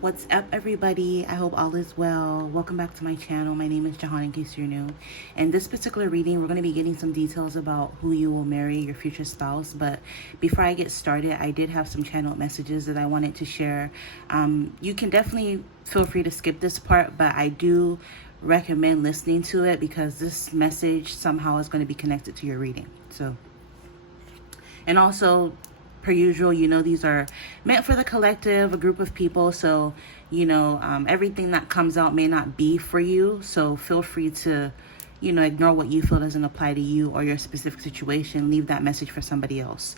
What's up, everybody? I hope all is well. Welcome back to my channel. My name is Jehan, in case you're new. In this particular reading, we're going to be getting some details about who you will marry, your future spouse. But before I get started, I did have some channel messages that I wanted to share. You can definitely feel free to skip this part, but I do recommend listening to it because this message somehow is going to be connected to your reading. And also, per usual, these are meant for the collective, a group of people. So, everything that comes out may not be for you. So feel free to, ignore what you feel doesn't apply to you or your specific situation. Leave that message for somebody else.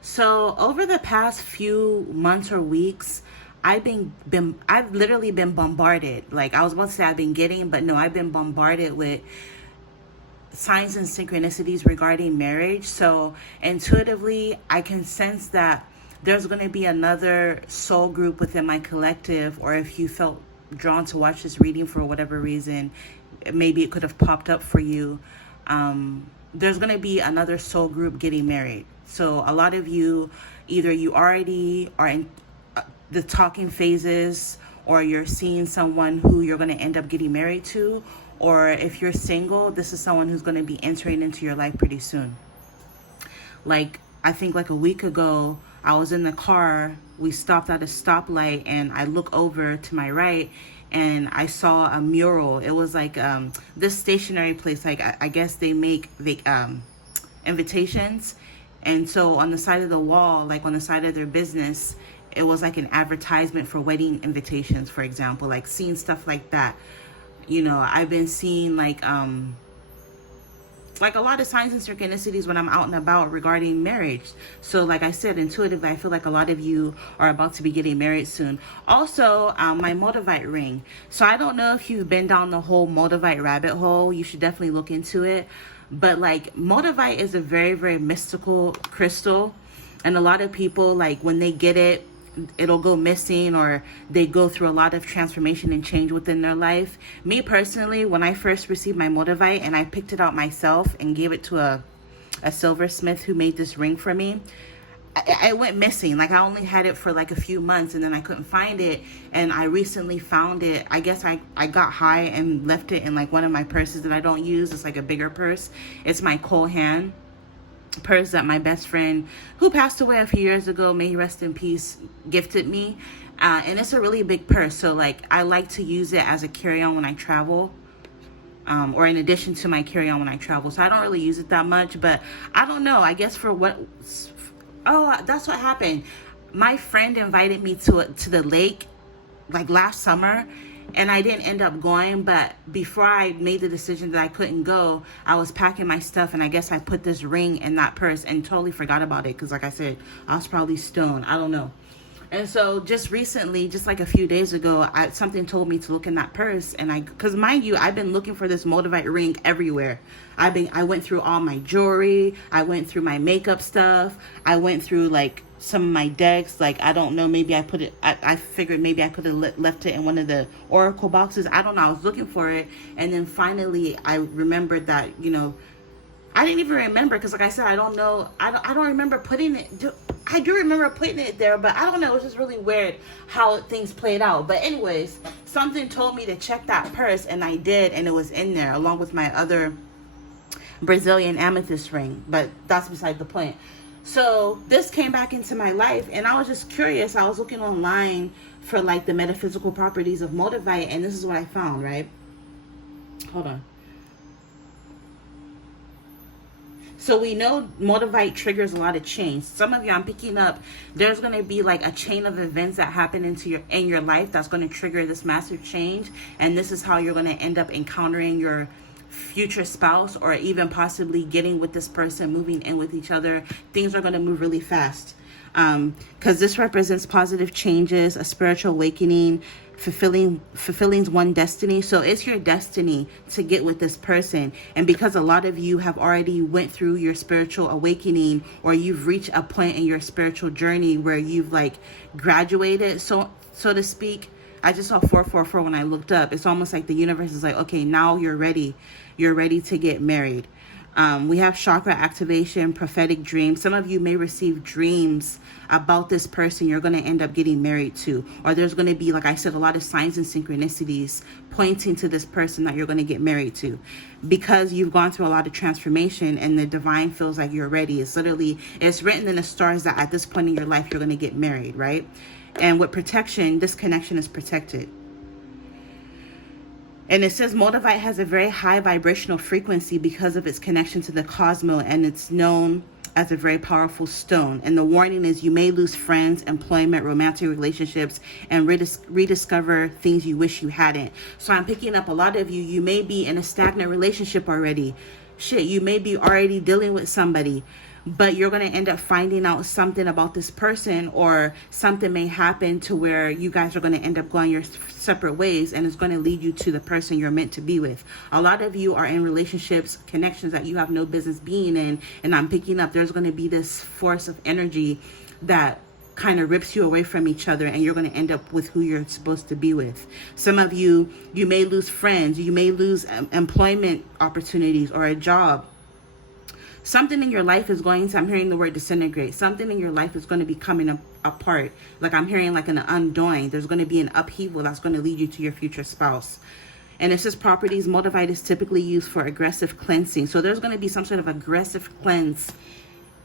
So over the past few months or weeks, I've literally been bombarded. Like, I was about to say I've been getting, but no, I've been bombarded with signs and synchronicities regarding marriage. So intuitively, I can sense that there's going to be another soul group within my collective, or if you felt drawn to watch this reading for whatever reason, maybe it could have popped up for you. There's going to be another soul group getting married. So a lot of you, either you already are in the talking phases, or you're seeing someone who you're going to end up getting married to, or if you're single, this is someone who's going to be entering into your life pretty soon. Like, I think like a week ago, I was in the car, we stopped at a stoplight, and I look over to my right and I saw a mural. It was like this stationery place, like I guess they make invitations. And so on the side of the wall, like on the side of their business, it was like an advertisement for wedding invitations, for example, like seeing stuff like that. I've been seeing like a lot of signs and synchronicities when I'm out and about regarding marriage. So like I said, intuitively, I feel like a lot of you are about to be getting married soon. Also, my Motivite ring. So I don't know if you've been down the whole Motivite rabbit hole. You should definitely look into it. But like, Motivite is a very, very mystical crystal. And a lot of people, like, when they get it, it'll go missing, or they go through a lot of transformation and change within their life. Me personally, when I first received my Motivite and I picked it out myself and gave it to a silversmith who made this ring for me, I went missing. Like, I only had it for like a few months and then I couldn't find it. And I recently found it. I guess I got high and left it in like one of my purses that I don't use. It's like a bigger purse. It's my Jehan purse that my best friend, who passed away a few years ago, may he rest in peace, gifted me. And it's a really big purse. So like, I like to use it as a carry-on when I travel, or in addition to my carry-on when I travel. So I don't really use it that much, but I don't know, I guess that's what happened. My friend invited me to the lake like last summer, and I didn't end up going. But before I made the decision that I couldn't go, I was packing my stuff, and I guess I put this ring in that purse and totally forgot about it, because like I said, I was probably stoned, I don't know. And so just recently, just like a few days ago, something told me to look in that purse. And because mind you, I've been looking for this Motivite ring everywhere. I went through all my jewelry. I went through my makeup stuff. I went through like some of my decks. Like, I don't know, maybe I figured maybe I could have left it in one of the oracle boxes. I don't know. I was looking for it. And then finally I remembered that, I didn't even remember, because like I said, I don't know. I don't remember putting it. I do remember putting it there, but I don't know. It was just really weird how things played out. But anyways, something told me to check that purse, and I did, and it was in there along with my other Brazilian amethyst ring. But that's beside the point. So this came back into my life, and I was just curious. I was looking online for like the metaphysical properties of Motivite, and this is what I found, right? Hold on. So we know Motivite triggers a lot of change. Some of you, I'm picking up, there's going to be like a chain of events that happen in your life that's going to trigger this massive change. And this is how you're going to end up encountering your future spouse, or even possibly getting with this person, moving in with each other. Things are going to move really fast. Because this represents positive changes, a spiritual awakening, fulfilling one destiny. So it's your destiny to get with this person. And because a lot of you have already went through your spiritual awakening, or you've reached a point in your spiritual journey where you've like graduated, so to speak. I just saw 444 when I looked up. It's almost like the universe is like, okay, now you're ready to get married. We have chakra activation, prophetic dreams. Some of you may receive dreams about this person you're going to end up getting married to. Or there's going to be, like I said, a lot of signs and synchronicities pointing to this person that you're going to get married to. Because you've gone through a lot of transformation and the divine feels like you're ready. It's literally, it's written in the stars that at this point in your life, you're going to get married, right? And with protection, this connection is protected. And it says Moldavite has a very high vibrational frequency because of its connection to the cosmos, and it's known as a very powerful stone. And the warning is you may lose friends, employment, romantic relationships, and rediscover things you wish you hadn't. So I'm picking up a lot of you. You may be in a stagnant relationship already. You may be already dealing with somebody, but you're going to end up finding out something about this person, or something may happen to where you guys are going to end up going your separate ways, and it's going to lead you to the person you're meant to be with. A lot of you are in relationships, connections that you have no business being in, and I'm picking up there's going to be this force of energy that kind of rips you away from each other, and you're going to end up with who you're supposed to be with. Some of you may lose friends, you may lose employment opportunities or a job. Something in your life is going to, I'm hearing the word disintegrate. Something in your life is going to be coming apart. Like I'm hearing like an undoing. There's going to be an upheaval that's going to lead you to your future spouse. And it says properties, Moldavite is typically used for aggressive cleansing. So there's going to be some sort of aggressive cleanse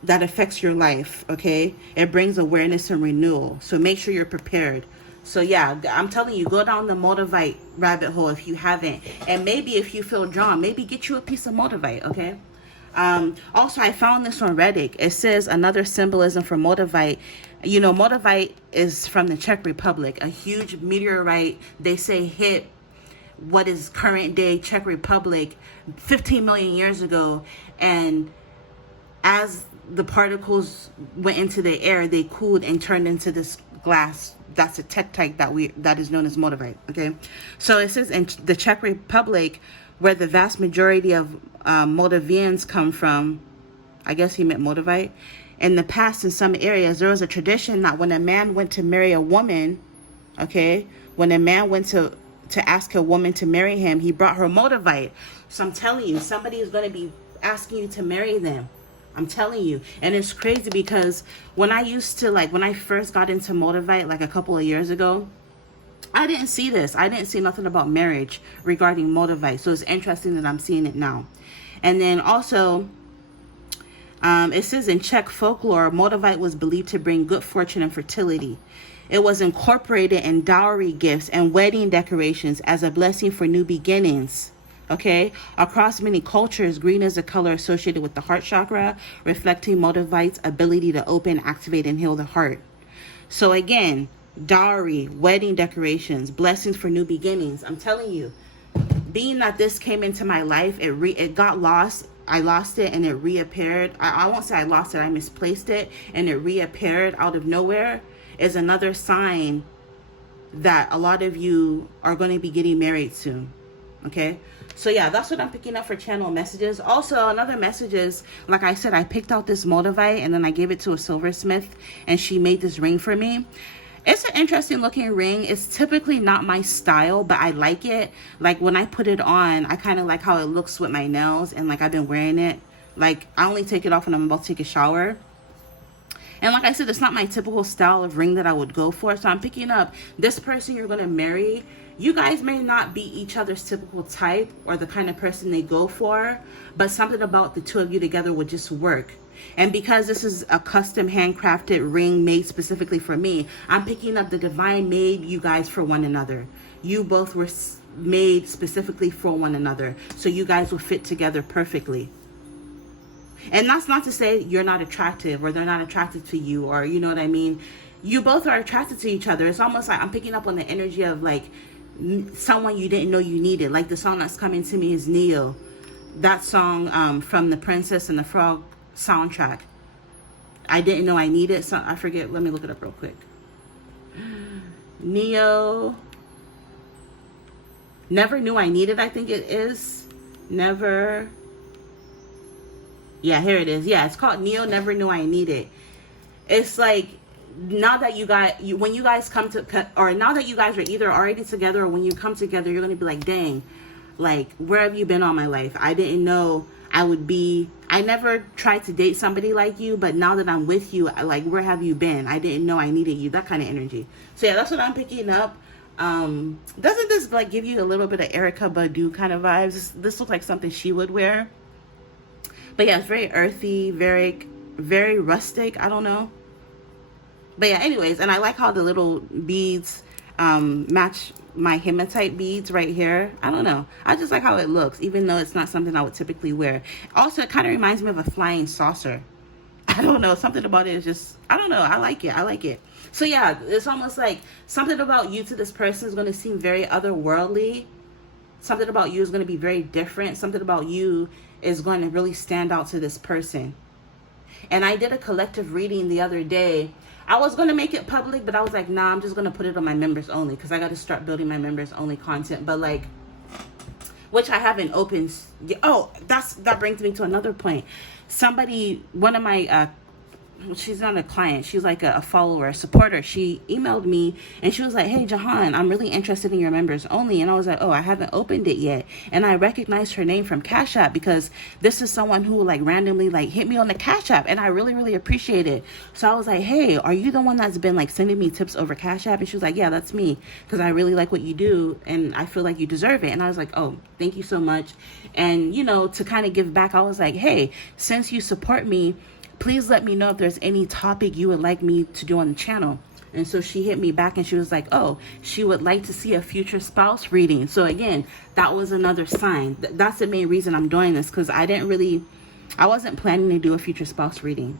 that affects your life, okay? It brings awareness and renewal. So make sure you're prepared. So yeah, I'm telling you, go down the Moldavite rabbit hole if you haven't. And maybe if you feel drawn, maybe get you a piece of Moldavite, okay? Also, I found this on Reddit. It says another symbolism for Moldavite. You know, Moldavite is from the Czech Republic. A huge meteorite, they say, hit what is current day Czech Republic 15 million years ago. And as the particles went into the air, they cooled and turned into this glass. That's a tektite that is known as Moldavite. Okay, so it says in the Czech Republic, where the vast majority of Moldavians come from, I guess he meant Moldavite. In the past, in some areas, there was a tradition that when a man went to marry a woman, okay, when a man went to ask a woman to marry him, he brought her Moldavite. So I'm telling you, somebody is going to be asking you to marry them. I'm telling you. And it's crazy because when I first got into Moldavite, like a couple of years ago, I didn't see this. I didn't see nothing about marriage regarding Moldavite. So it's interesting that I'm seeing it now. And then also, it says in Czech folklore, Moldavite was believed to bring good fortune and fertility. It was incorporated in dowry gifts and wedding decorations as a blessing for new beginnings. Okay, across many cultures, green is a color associated with the heart chakra, reflecting Moldavite's ability to open, activate, and heal the heart. So again, dowry, wedding decorations, blessings for new beginnings. I'm telling you, being that this came into my life, it got lost. I lost it and it reappeared. I won't say I lost it, I misplaced it and it reappeared out of nowhere, is another sign that a lot of you are going to be getting married soon. Okay, so yeah, that's what I'm picking up for channel messages. Also, another message is, like I said, I picked out this Moldavite and then I gave it to a silversmith and she made this ring for me. It's an interesting looking ring. It's typically not my style, but I like it. Like when I put it on, I kind of like how it looks with my nails, and like I've been wearing it. Like I only take it off when I'm about to take a shower. And like I said, it's not my typical style of ring that I would go for. So I'm picking up this person you're going to marry. You guys may not be each other's typical type or the kind of person they go for, but something about the two of you together would just work. And because this is a custom handcrafted ring made specifically for me, I'm picking up the divine made you guys for one another. You both were made specifically for one another. So you guys will fit together perfectly. And that's not to say you're not attractive or they're not attracted to you, or you know what I mean? You both are attracted to each other. It's almost like I'm picking up on the energy of like someone you didn't know you needed. Like the song that's coming to me is Neo. That song from the Princess and the Frog soundtrack. I didn't know I needed. So I forget. Let me look it up real quick. Neo. Never knew I needed. I think it is. Never. Yeah, here it is. Yeah, it's called Neo Never Knew I Needed. It's like, now that when you guys come to, or now that you guys are either already together or when you come together, you're going to be like, dang, like, where have you been all my life? I didn't know I never tried to date somebody like you, but now that I'm with you, like, where have you been? I didn't know I needed you. That kind of energy. So yeah, that's what I'm picking up. Doesn't this like give you a little bit of Erica Badu kind of vibes? This looks like something she would wear. But yeah, it's very earthy, very rustic. I don't know. But yeah, anyways, and I like how the little beads match my hematite beads right here. I don't know. I just like how it looks, even though it's not something I would typically wear. Also, it kind of reminds me of a flying saucer. I don't know. Something about it is just, I don't know. I like it. I like it. So yeah, it's almost like something about you to this person is going to seem very otherworldly. Something about you is going to be very different. Something about you is going to really stand out to this person. And I did a collective reading the other day. I was going to make it public, but I was like, nah, I'm just going to put it on my members only, because I got to start building my members only content. But like, which I haven't opened. Oh, that brings me to another point. Somebody, one of my she's not a client, she's like a follower, a supporter, she emailed me and she was like, hey Jehan, I'm really interested in your members only. And I was like, oh, I haven't opened it yet. And I recognized her name from Cash App, because this is someone who like randomly like hit me on the Cash App, and I really appreciate it. So I was like, hey, are you the one that's been like sending me tips over Cash App? And she was like, yeah, that's me, because I really like what you do and I feel like you deserve it. And I was like, oh, thank you so much. And you know, to kind of give back, I was like, hey, since you support me, please let me know if there's any topic you would like me to do on the channel. And so she hit me back and she was like, oh, she would like to see a future spouse reading. So again, that was another sign. That's the main reason I'm doing this, because I wasn't planning to do a future spouse reading,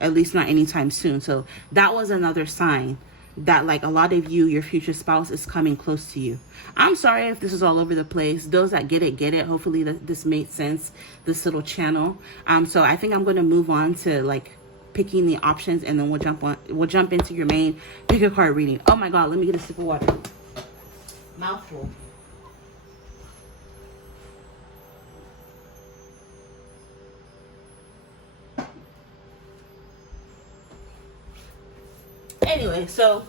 at least not anytime soon. So that was another sign that like a lot of you, your future spouse is coming close to you. I'm sorry if this is all over the place. Those that get it. Hopefully this made sense, this little channel. So I think I'm going to move on to like picking the options, and then we'll jump into your main pick a card reading. Oh my God, let me get a sip of water. Mouthful. Anyway, so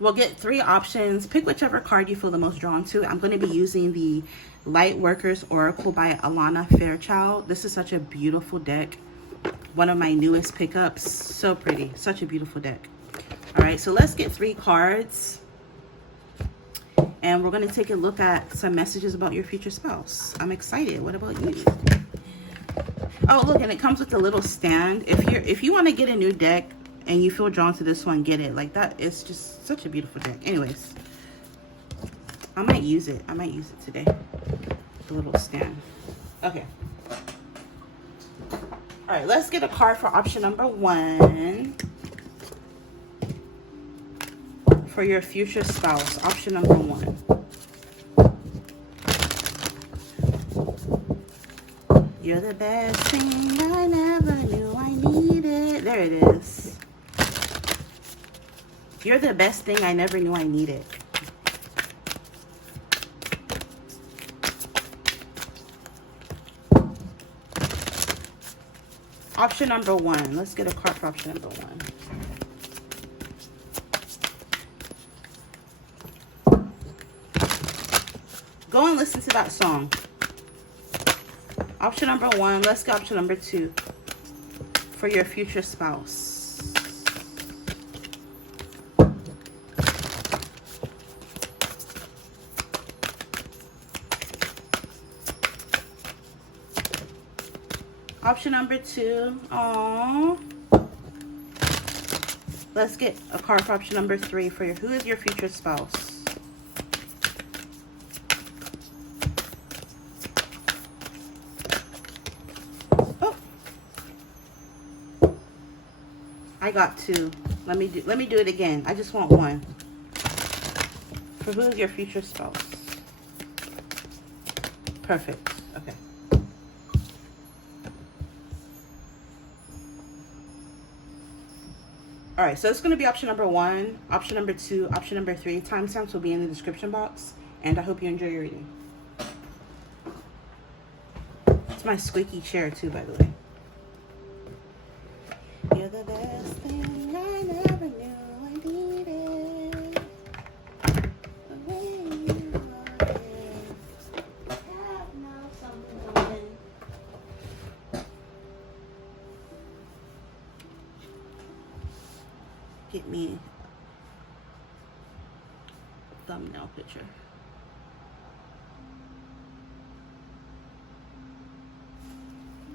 we'll get 3 options. Pick whichever card you feel the most drawn to. I'm going to be using the Light Workers Oracle by Alana Fairchild. This is such a beautiful deck. One of my newest pickups. So pretty. Such a beautiful deck. All right, so let's get 3 cards. And we're going to take a look at some messages about your future spouse. I'm excited. What about you? Oh, look, and it comes with a little stand. If you want to get a new deck and you feel drawn to this one, get it. Like, that is just such a beautiful deck. Anyways, I might use it. I might use it today. The little stand. Okay. All right, let's get a card for option number 1. For your future spouse, option number 1. You're the best thing I never knew I needed. There it is. You're the best thing I never knew I needed. Option number 1. Let's get a card for option number 1. Go and listen to that song. Option number 1. Let's get option number 2 for your future spouse. Option number 2. Aww. Let's get a card for option number 3 for who is your future spouse. Oh, I got 2. Let me do it again. I just want 1. For who is your future spouse? Perfect. Okay. All right, so it's going to be option number 1, option number 2, option number 3. Timestamps will be in the description box, and I hope you enjoy your reading. It's my squeaky chair too, by the way. You're the best thing I never knew I needed. The way you are here. Have now some thumbnail picture.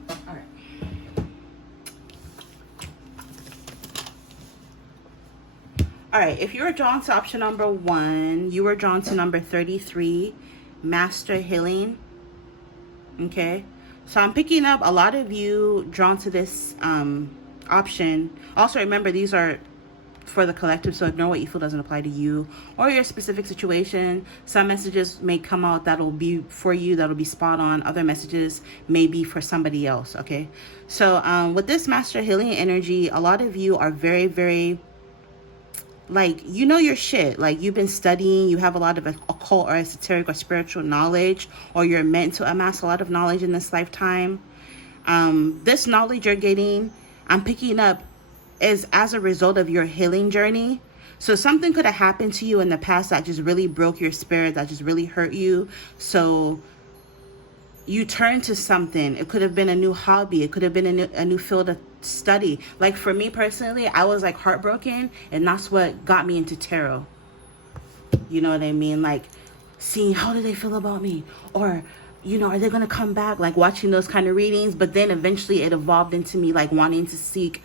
All right. All right, if you were drawn to option number 1, you were drawn to number 33, Master Healing. Okay, so I'm picking up a lot of you drawn to this option. Also, remember, these are for the collective, so ignore what you feel doesn't apply to you or your specific situation. Some messages may come out that'll be for you, that'll be spot on. Other messages may be for somebody else. Okay, so with this Master Healing energy, a lot of you are very, very, like, you know your shit. Like, you've been studying, you have a lot of occult or esoteric or spiritual knowledge, or you're meant to amass a lot of knowledge in this lifetime. This knowledge you're getting, I'm picking up, is as a result of your healing journey. So something could have happened to you in the past that just really broke your spirit, that just really hurt you. So you turn to something. It could have been a new hobby. It could have been a new field of study. Like for me personally, I was like heartbroken, and that's what got me into tarot. You know what I mean? Like seeing how do they feel about me, or you know, are they gonna come back? Like watching those kind of readings. But then eventually it evolved into me like wanting to seek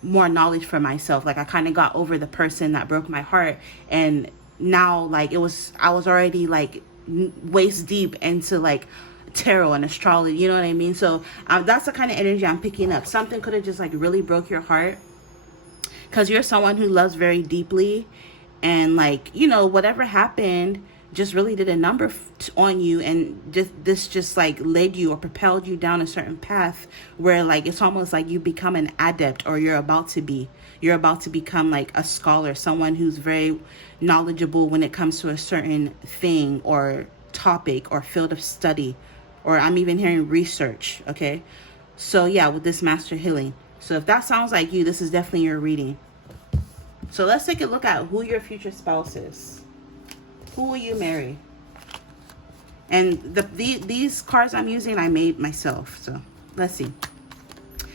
more knowledge for myself. Like I kind of got over the person that broke my heart, and now like I was already like waist deep into like tarot and astrology, you know what I mean? So that's the kind of energy I'm picking up. Something could have just like really broke your heart, because you're someone who loves very deeply, and like, you know, whatever happened just really did a number on you, and this just like led you or propelled you down a certain path where like it's almost like you become an adept, or you're about to become like a scholar, someone who's very knowledgeable when it comes to a certain thing or topic or field of study, or I'm even hearing research. Okay, so yeah, with this Master Healing. So if that sounds like you, this is definitely your reading. So let's take a look at who your future spouse is. Who will you marry? And these cards I'm using, I made myself. So let's see.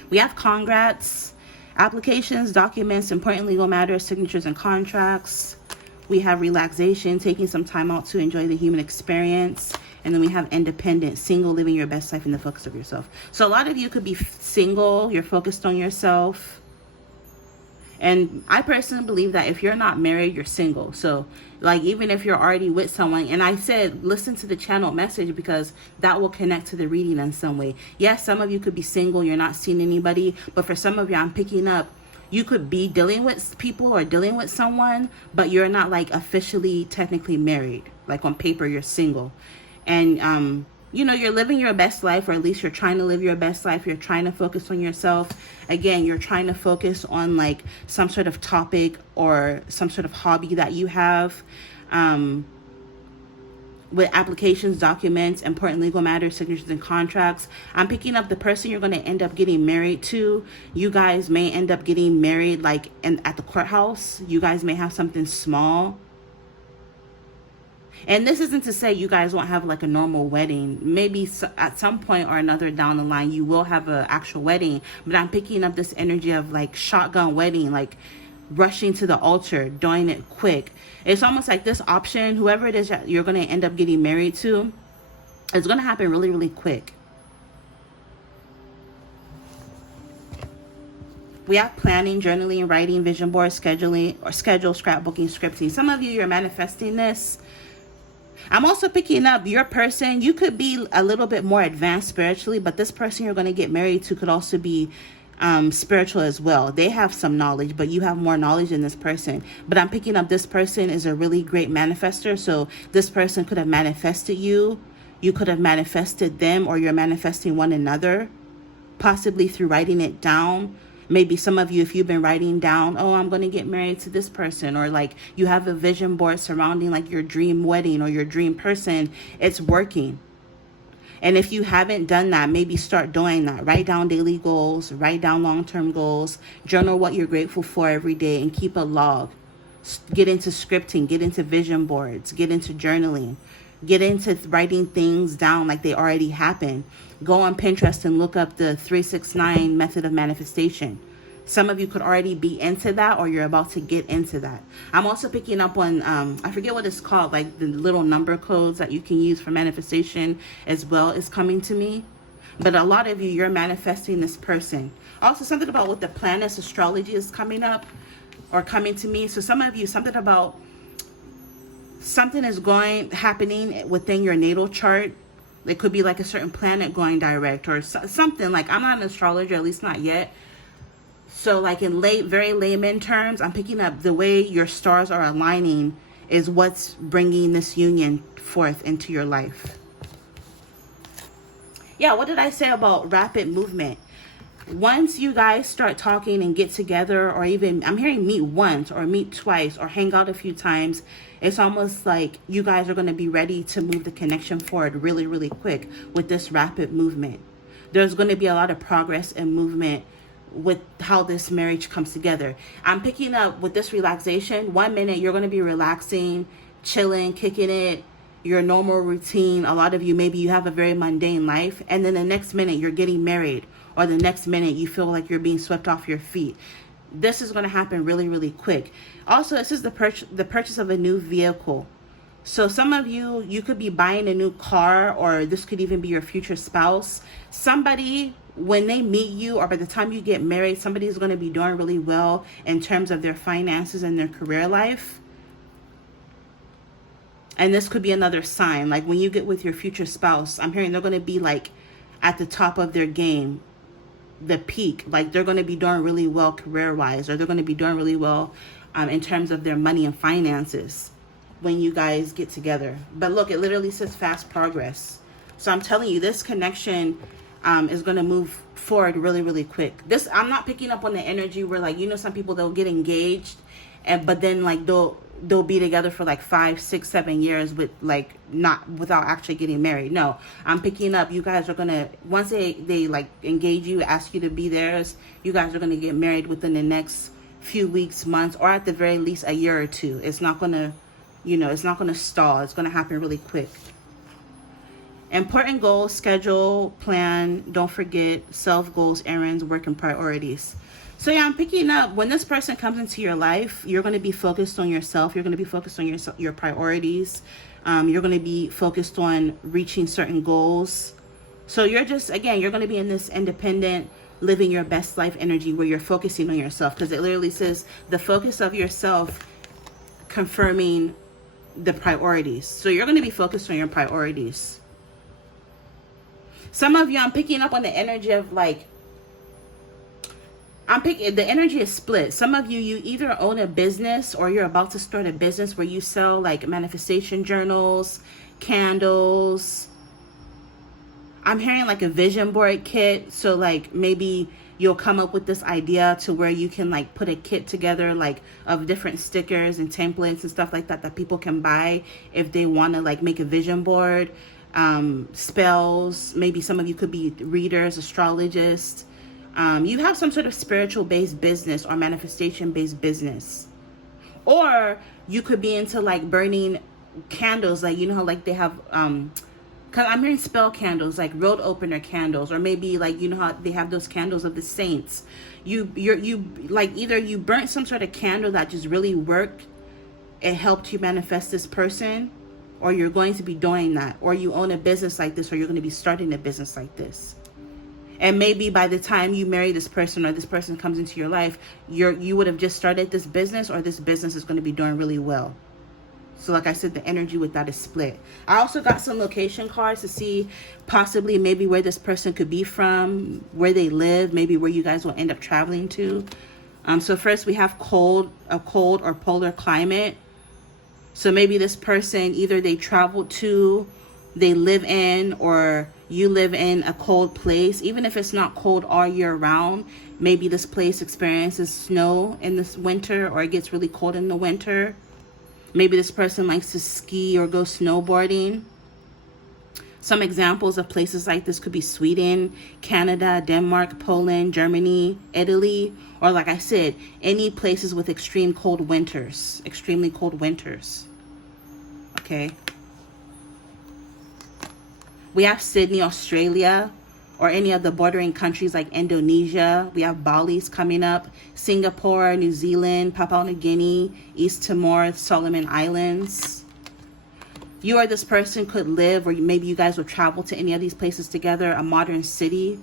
We have congrats, applications, documents, important legal matters, signatures and contracts. We have relaxation, taking some time out to enjoy the human experience. And then we have independent, single, living your best life in the focus of yourself. So a lot of you could be single, you're focused on yourself. And I personally believe that if you're not married, you're single. So like, even if you're already with someone, and I said, listen to the channel message, because that will connect to the reading in some way. Yes, some of you could be single, you're not seeing anybody, but for some of you, I'm picking up, you could be dealing with people or dealing with someone, but you're not like officially, technically married. Like on paper, you're single. And, you know, you're living your best life, or at least you're trying to live your best life. You're trying to focus on yourself. Again, you're trying to focus on like some sort of topic or some sort of hobby that you have. With applications, documents, important legal matters, signatures and contracts. I'm picking up the person you're going to end up getting married to. You guys may end up getting married like at the courthouse. You guys may have something small. And this isn't to say you guys won't have like a normal wedding. Maybe at some point or another down the line, you will have an actual wedding. But I'm picking up this energy of like shotgun wedding, like rushing to the altar, doing it quick. It's almost like this option, whoever it is that you're going to end up getting married to, it's going to happen really, really quick. We have planning, journaling, writing, vision board, scheduling, or schedule, scrapbooking, scripting. Some of you, you're manifesting this. I'm also picking up your person. You could be a little bit more advanced spiritually, but this person you're going to get married to could also be spiritual as well. They have some knowledge, but you have more knowledge than this person. But I'm picking up this person is a really great manifester. So this person could have manifested you. You could have manifested them, or you're manifesting one another, possibly through writing it down. Maybe some of you, if you've been writing down, oh, I'm going to get married to this person, or like you have a vision board surrounding like your dream wedding or your dream person, it's working. And if you haven't done that, maybe start doing that. Write down daily goals, write down long-term goals, journal what you're grateful for every day, and keep a log. Get into scripting, get into vision boards, get into journaling, get into writing things down like they already happened. Go on Pinterest and look up the 369 method of manifestation. Some of you could already be into that, or you're about to get into that. I'm also picking up on, I forget what it's called, like the little number codes that you can use for manifestation as well is coming to me. But a lot of you, you're manifesting this person. Also, something about with the planets, astrology is coming up or coming to me. So some of you, something about something is happening within your natal chart. It could be like a certain planet going direct or something. Like, I'm not an astrologer, at least not yet. So like in very layman terms, I'm picking up the way your stars are aligning is what's bringing this union forth into your life. Yeah, what did I say about rapid movement? Once you guys start talking and get together, or even I'm hearing meet once or meet twice or hang out a few times, it's almost like you guys are going to be ready to move the connection forward really, really quick with this rapid movement. There's going to be a lot of progress and movement with how this marriage comes together. I'm picking up with this relaxation. 1 minute you're going to be relaxing, chilling, kicking it, your normal routine. A lot of you, maybe you have a very mundane life, and then the next minute you're getting married, or the next minute you feel like you're being swept off your feet. This is going to happen really, really quick. Also, this is the purchase of a new vehicle. So some of you, you could be buying a new car, or this could even be your future spouse. Somebody, when they meet you or by the time you get married, somebody is going to be doing really well in terms of their finances and their career life. And this could be another sign. Like when you get with your future spouse, I'm hearing they're going to be like at the top of their game, the peak. Like they're going to be doing really well career-wise, or they're going to be doing really well in terms of their money and finances when you guys get together. But look, it literally says fast progress. So I'm telling you, this connection is going to move forward really, really quick. I'm not picking up on the energy where, like, you know, some people, they'll get engaged but then like they'll be together for like 5, 6, 7 years with like not without actually getting married. No, I'm picking up, you guys are gonna, once they like engage you, ask you to be theirs, you guys are gonna get married within the next few weeks, months, or at the very least a year or two. It's not gonna, you know, it's not gonna stall. It's gonna happen really quick. Important goals, schedule, plan, don't forget, self goals, errands, work, and priorities. So yeah, I'm picking up when this person comes into your life, you're going to be focused on yourself. You're going to be focused on your priorities. You're going to be focused on reaching certain goals. So you're just, again, you're going to be in this independent, living your best life energy where you're focusing on yourself, because it literally says the focus of yourself confirming the priorities. So you're going to be focused on your priorities. Some of you, I'm picking up on the energy of like, the energy is split. Some of you, you either own a business or you're about to start a business where you sell like manifestation journals, candles. I'm hearing like a vision board kit. So like maybe you'll come up with this idea to where you can like put a kit together like of different stickers and templates and stuff like that that people can buy if they want to like make a vision board. Spells, maybe some of you could be readers, astrologists. You have some sort of spiritual based business or manifestation based business, or you could be into like burning candles, like, you know how like they have cause I'm hearing spell candles, like road opener candles, or maybe like, you know how they have those candles of the saints. You like either you burnt some sort of candle that just really worked, it helped you manifest this person, or you're going to be doing that, or you own a business like this, or you're going to be starting a business like this. And maybe by the time you marry this person or this person comes into your life, you would have just started this business, or this business is going to be doing really well. So like I said, the energy with that is split. I also got some location cards to see possibly maybe where this person could be from, where they live, maybe where you guys will end up traveling to. So first we have a cold or polar climate. So maybe this person, either they traveled to, they live in, or you live in a cold place. Even if it's not cold all year round, maybe this place experiences snow in this winter, or it gets really cold in the winter. Maybe this person likes to ski or go snowboarding. Some examples of places like this could be Sweden, Canada, Denmark, Poland, Germany, Italy, or like I said, any places with extremely cold winters. Okay. We have Sydney, Australia, or any of the bordering countries like Indonesia. We have Bali's coming up, Singapore, New Zealand, Papua New Guinea, East Timor, Solomon Islands. You or this person could live, or maybe you guys will travel to any of these places together, a modern city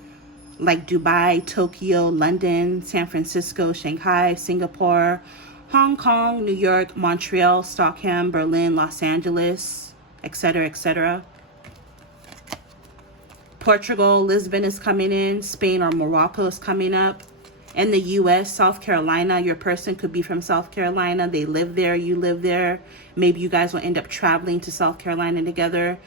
like Dubai, Tokyo, London, San Francisco, Shanghai, Singapore, Hong Kong, New York, Montreal, Stockholm, Berlin, Los Angeles, etc., etc. Portugal, Lisbon is coming in. Spain or Morocco is coming up. In the U.S., South Carolina, your person could be from South Carolina. They live there, you live there. Maybe you guys will end up traveling to South Carolina together.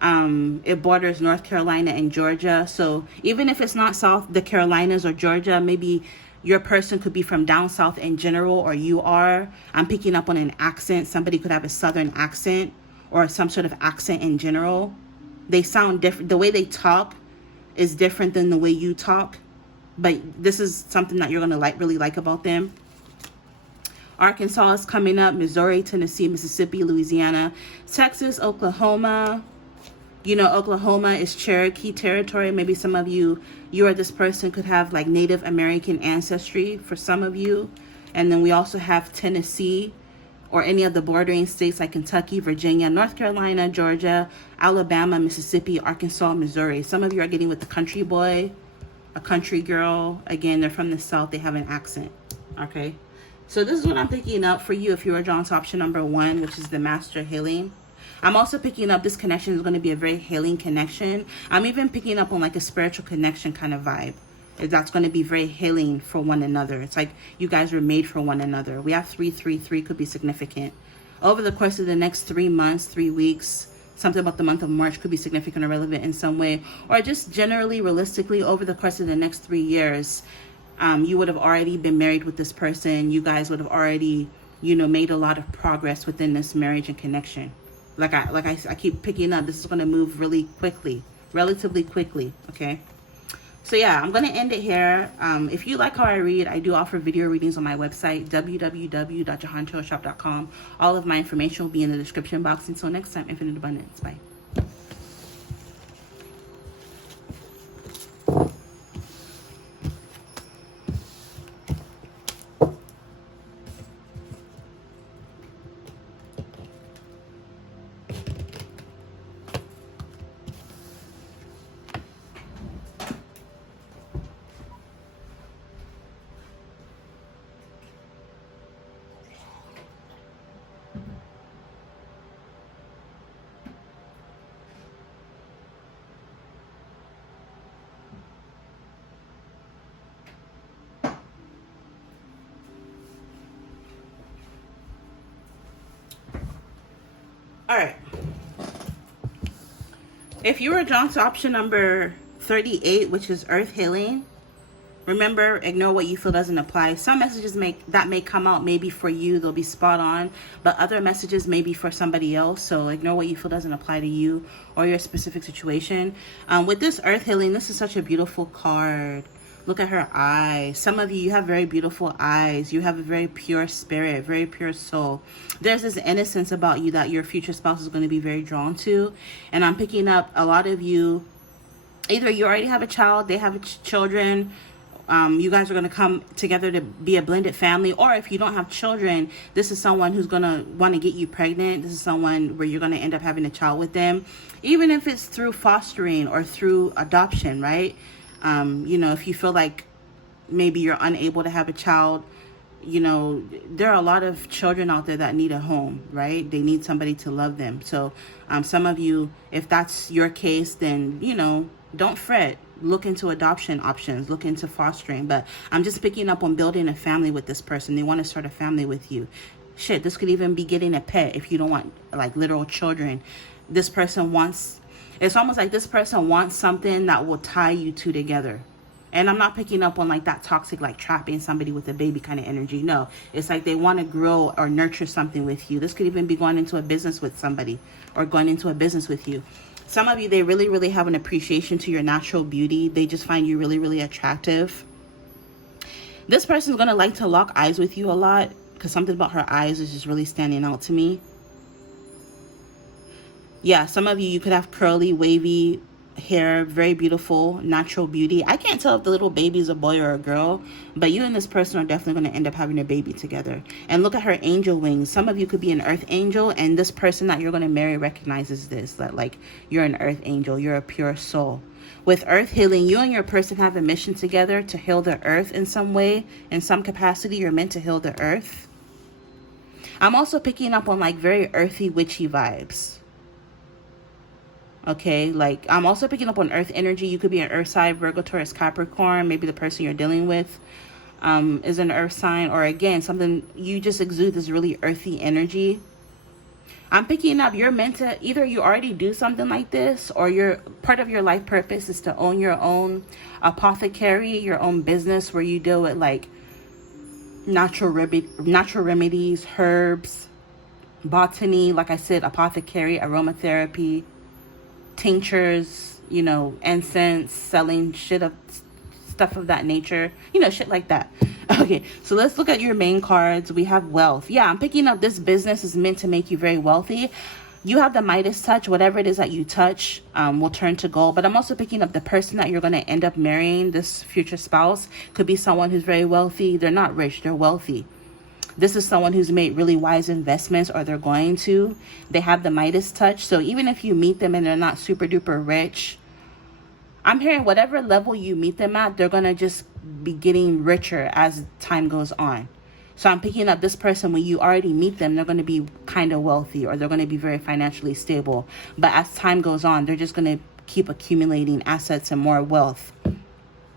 It borders North Carolina and Georgia. So even if it's not the Carolinas or Georgia, maybe your person could be from down south in general, or you are. I'm picking up on an accent. Somebody could have a southern accent or some sort of accent in general. They sound different. The way they talk is different than the way you talk. But this is something that you're going to really like about them. Arkansas is coming up. Missouri, Tennessee, Mississippi, Louisiana, Texas, Oklahoma. You know, Oklahoma is Cherokee territory. Maybe some of you or this person could have like Native American ancestry for some of you. And then we also have Tennessee, or any of the bordering states like Kentucky, Virginia, North Carolina, Georgia, Alabama, Mississippi, Arkansas, Missouri. Some of you are getting with the country boy, a country girl. Again, they're from the South. They have an accent. Okay. So this is what I'm picking up for you if you are drawn to option number 1, which is the Master Healing. I'm also picking up this connection is going to be a very healing connection. I'm even picking up on like a spiritual connection kind of vibe. That's going to be very healing for one another. It's like you guys were made for one another. We have 333 could be significant. Over the course of the next 3 months, 3 weeks, something about the month of March could be significant or relevant in some way. Or just generally, realistically, over the course of the next 3 years, you would have already been married with this person. You guys would have already, made a lot of progress within this marriage and connection. Like I keep picking up, this is going to move really quickly, relatively quickly, okay? So yeah, I'm going to end it here. If you like how I read, I do offer video readings on my website, www.jehantarotshop.com. All of my information will be in the description box. Until next time, infinite abundance. Bye. All right. If you were drawn to option number 38, which is Earth Healing, remember, ignore what you feel doesn't apply. Some messages may come out maybe for you, they'll be spot on, but other messages may be for somebody else. So ignore what you feel doesn't apply to you or your specific situation. With this Earth Healing, this is such a beautiful card. Look at her eyes. Some of you have very beautiful eyes. You have a very pure spirit, very pure soul. There's this innocence about you that your future spouse is going to be very drawn to. And I'm picking up a lot of you, either you already have a child, they have children, you guys are going to come together to be a blended family. Or if you don't have children, this is someone who's going to want to get you pregnant. This is someone where you're going to end up having a child with them, even if it's through fostering or through adoption, right? If you feel like maybe you're unable to have a child, there are a lot of children out there that need a home, right? They need somebody to love them. So some of you, if that's your case, then, don't fret. Look into adoption options, look into fostering. But I'm just picking up on building a family with this person. They want to start a family with you. Shit, this could even be getting a pet if you don't want like literal children. This person wants... It's almost like this person wants something that will tie you two together. And I'm not picking up on like that toxic, like trapping somebody with a baby kind of energy. No, it's like they want to grow or nurture something with you. This could even be going into a business with somebody or going into a business with you. Some of you, they really, really have an appreciation to your natural beauty. They just find you really, really attractive. This person is going to like to lock eyes with you a lot because something about her eyes is just really standing out to me. Yeah, some of you could have curly, wavy hair, very beautiful, natural beauty. I can't tell if the little baby is a boy or a girl, but you and this person are definitely going to end up having a baby together. And look at her angel wings. Some of you could be an earth angel, and this person that you're going to marry recognizes this, that like you're an earth angel, you're a pure soul. With earth healing, you and your person have a mission together to heal the earth in some way, in some capacity. You're meant to heal the earth. I'm also picking up on like very earthy, witchy vibes. Okay, like I'm also picking up on earth energy. You could be an earth sign, Virgo, Taurus, Capricorn. Maybe the person you're dealing with is an earth sign, or again, something you just exude this really earthy energy. I'm picking up you're meant to, either you already do something like this, or your part of your life purpose is to own your own apothecary, your own business where you deal with like natural remedies, herbs, botany, like I said, apothecary, aromatherapy, tinctures, you know, incense, selling stuff of that nature, you know, shit like that. Okay, so let's look at your main cards. We have wealth. Yeah, I'm picking up this business is meant to make you very wealthy. You have the Midas touch. Whatever it is that you touch will turn to gold. But I'm also picking up the person that you're going to end up marrying, this future spouse, could be someone who's very wealthy. They're not rich, they're wealthy. This is someone who's made really wise investments, or they're going to. They have the Midas touch. So even if you meet them and they're not super duper rich, I'm hearing whatever level you meet them at, they're going to just be getting richer as time goes on. So I'm picking up this person, when you already meet them, they're going to be kind of wealthy, or they're going to be very financially stable. But as time goes on, they're just going to keep accumulating assets and more wealth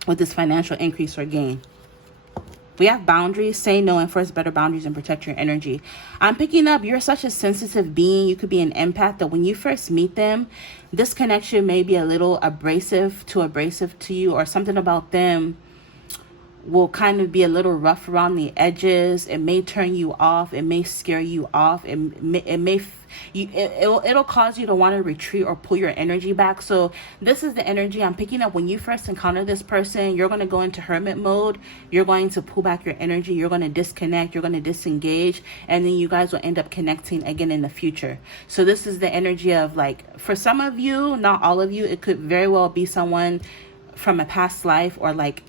with this financial increase or gain. We have boundaries. Say no, enforce better boundaries, and protect your energy. I'm picking up you're such a sensitive being. You could be an empath that when you first meet them, this connection may be a little abrasive to you, or something about them will kind of be a little rough around the edges. It may turn you off. It may scare you off. It'll cause you to want to retreat or pull your energy back. So this is the energy I'm picking up. When you first encounter this person, you're going to go into hermit mode. You're going to pull back your energy. You're going to disconnect. You're going to disengage. And then you guys will end up connecting again in the future. So this is the energy of, like, for some of you, not all of you, it could very well be someone from a past life, or like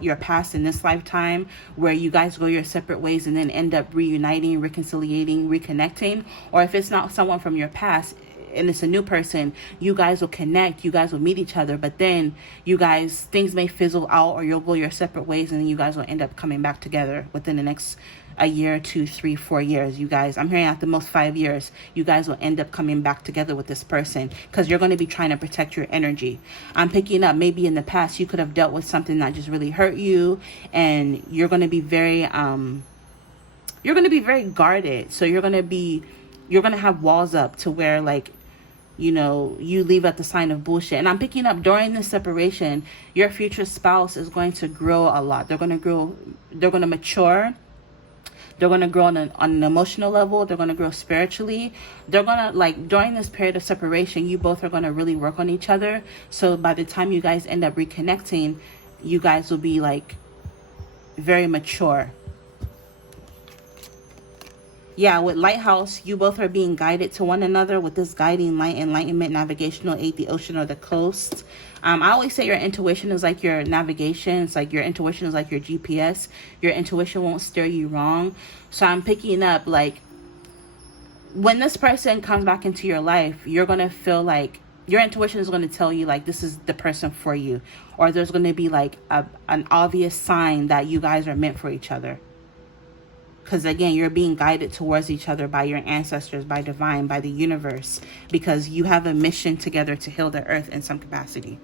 your past in this lifetime, where you guys go your separate ways and then end up reuniting, reconciliating, reconnecting. Or if it's not someone from your past and it's a new person, you guys will connect, you guys will meet each other, but then things may fizzle out, or you'll go your separate ways, and then you guys will end up coming back together within the next a year, 2, 3, 4 years. You guys, I'm hearing at the most 5 years, you guys will end up coming back together with this person, because you're going to be trying to protect your energy. I'm picking up maybe in the past you could have dealt with something that just really hurt you, and you're going to be very guarded. So you're going to have walls up to where, like, you know, you leave at the sign of bullshit. And I'm picking up during this separation, your future spouse is going to grow a lot. They're going to mature. They're going to grow on an emotional level. They're going to grow spiritually. They're going to, like, during this period of separation, you both are going to really work on each other. So by the time you guys end up reconnecting, you guys will be, like, very mature. Yeah, with Lighthouse, you both are being guided to one another with this guiding light, enlightenment, navigational aid, the ocean or the coast. I always say your intuition is like your navigation. It's like your intuition is like your GPS. Your intuition won't steer you wrong. So I'm picking up, like, when this person comes back into your life, you're going to feel like your intuition is going to tell you, like, this is the person for you. Or there's going to be, like, an obvious sign that you guys are meant for each other. Because, again, you're being guided towards each other by your ancestors, by divine, by the universe. Because you have a mission together to heal the earth in some capacity.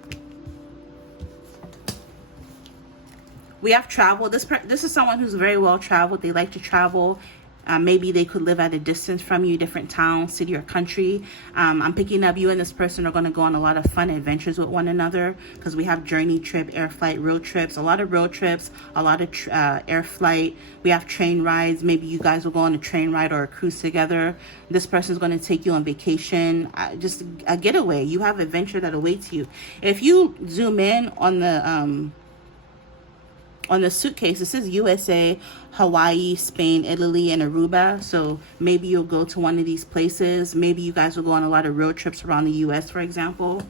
We have travel. This is someone who's very well traveled. They like to travel. Maybe they could live at a distance from you, different town, city, or country. I'm picking up you and this person are going to go on a lot of fun adventures with one another, because we have journey trip, air flight, road trips, a lot of road trips, a lot of air flight. We have train rides. Maybe you guys will go on a train ride or a cruise together. This person is going to take you on vacation, just a getaway. You have adventure that awaits you. If you zoom in on the suitcase, it says USA, Hawaii, Spain, Italy, and Aruba. So maybe you'll go to one of these places. Maybe you guys will go on a lot of road trips around the US, for example.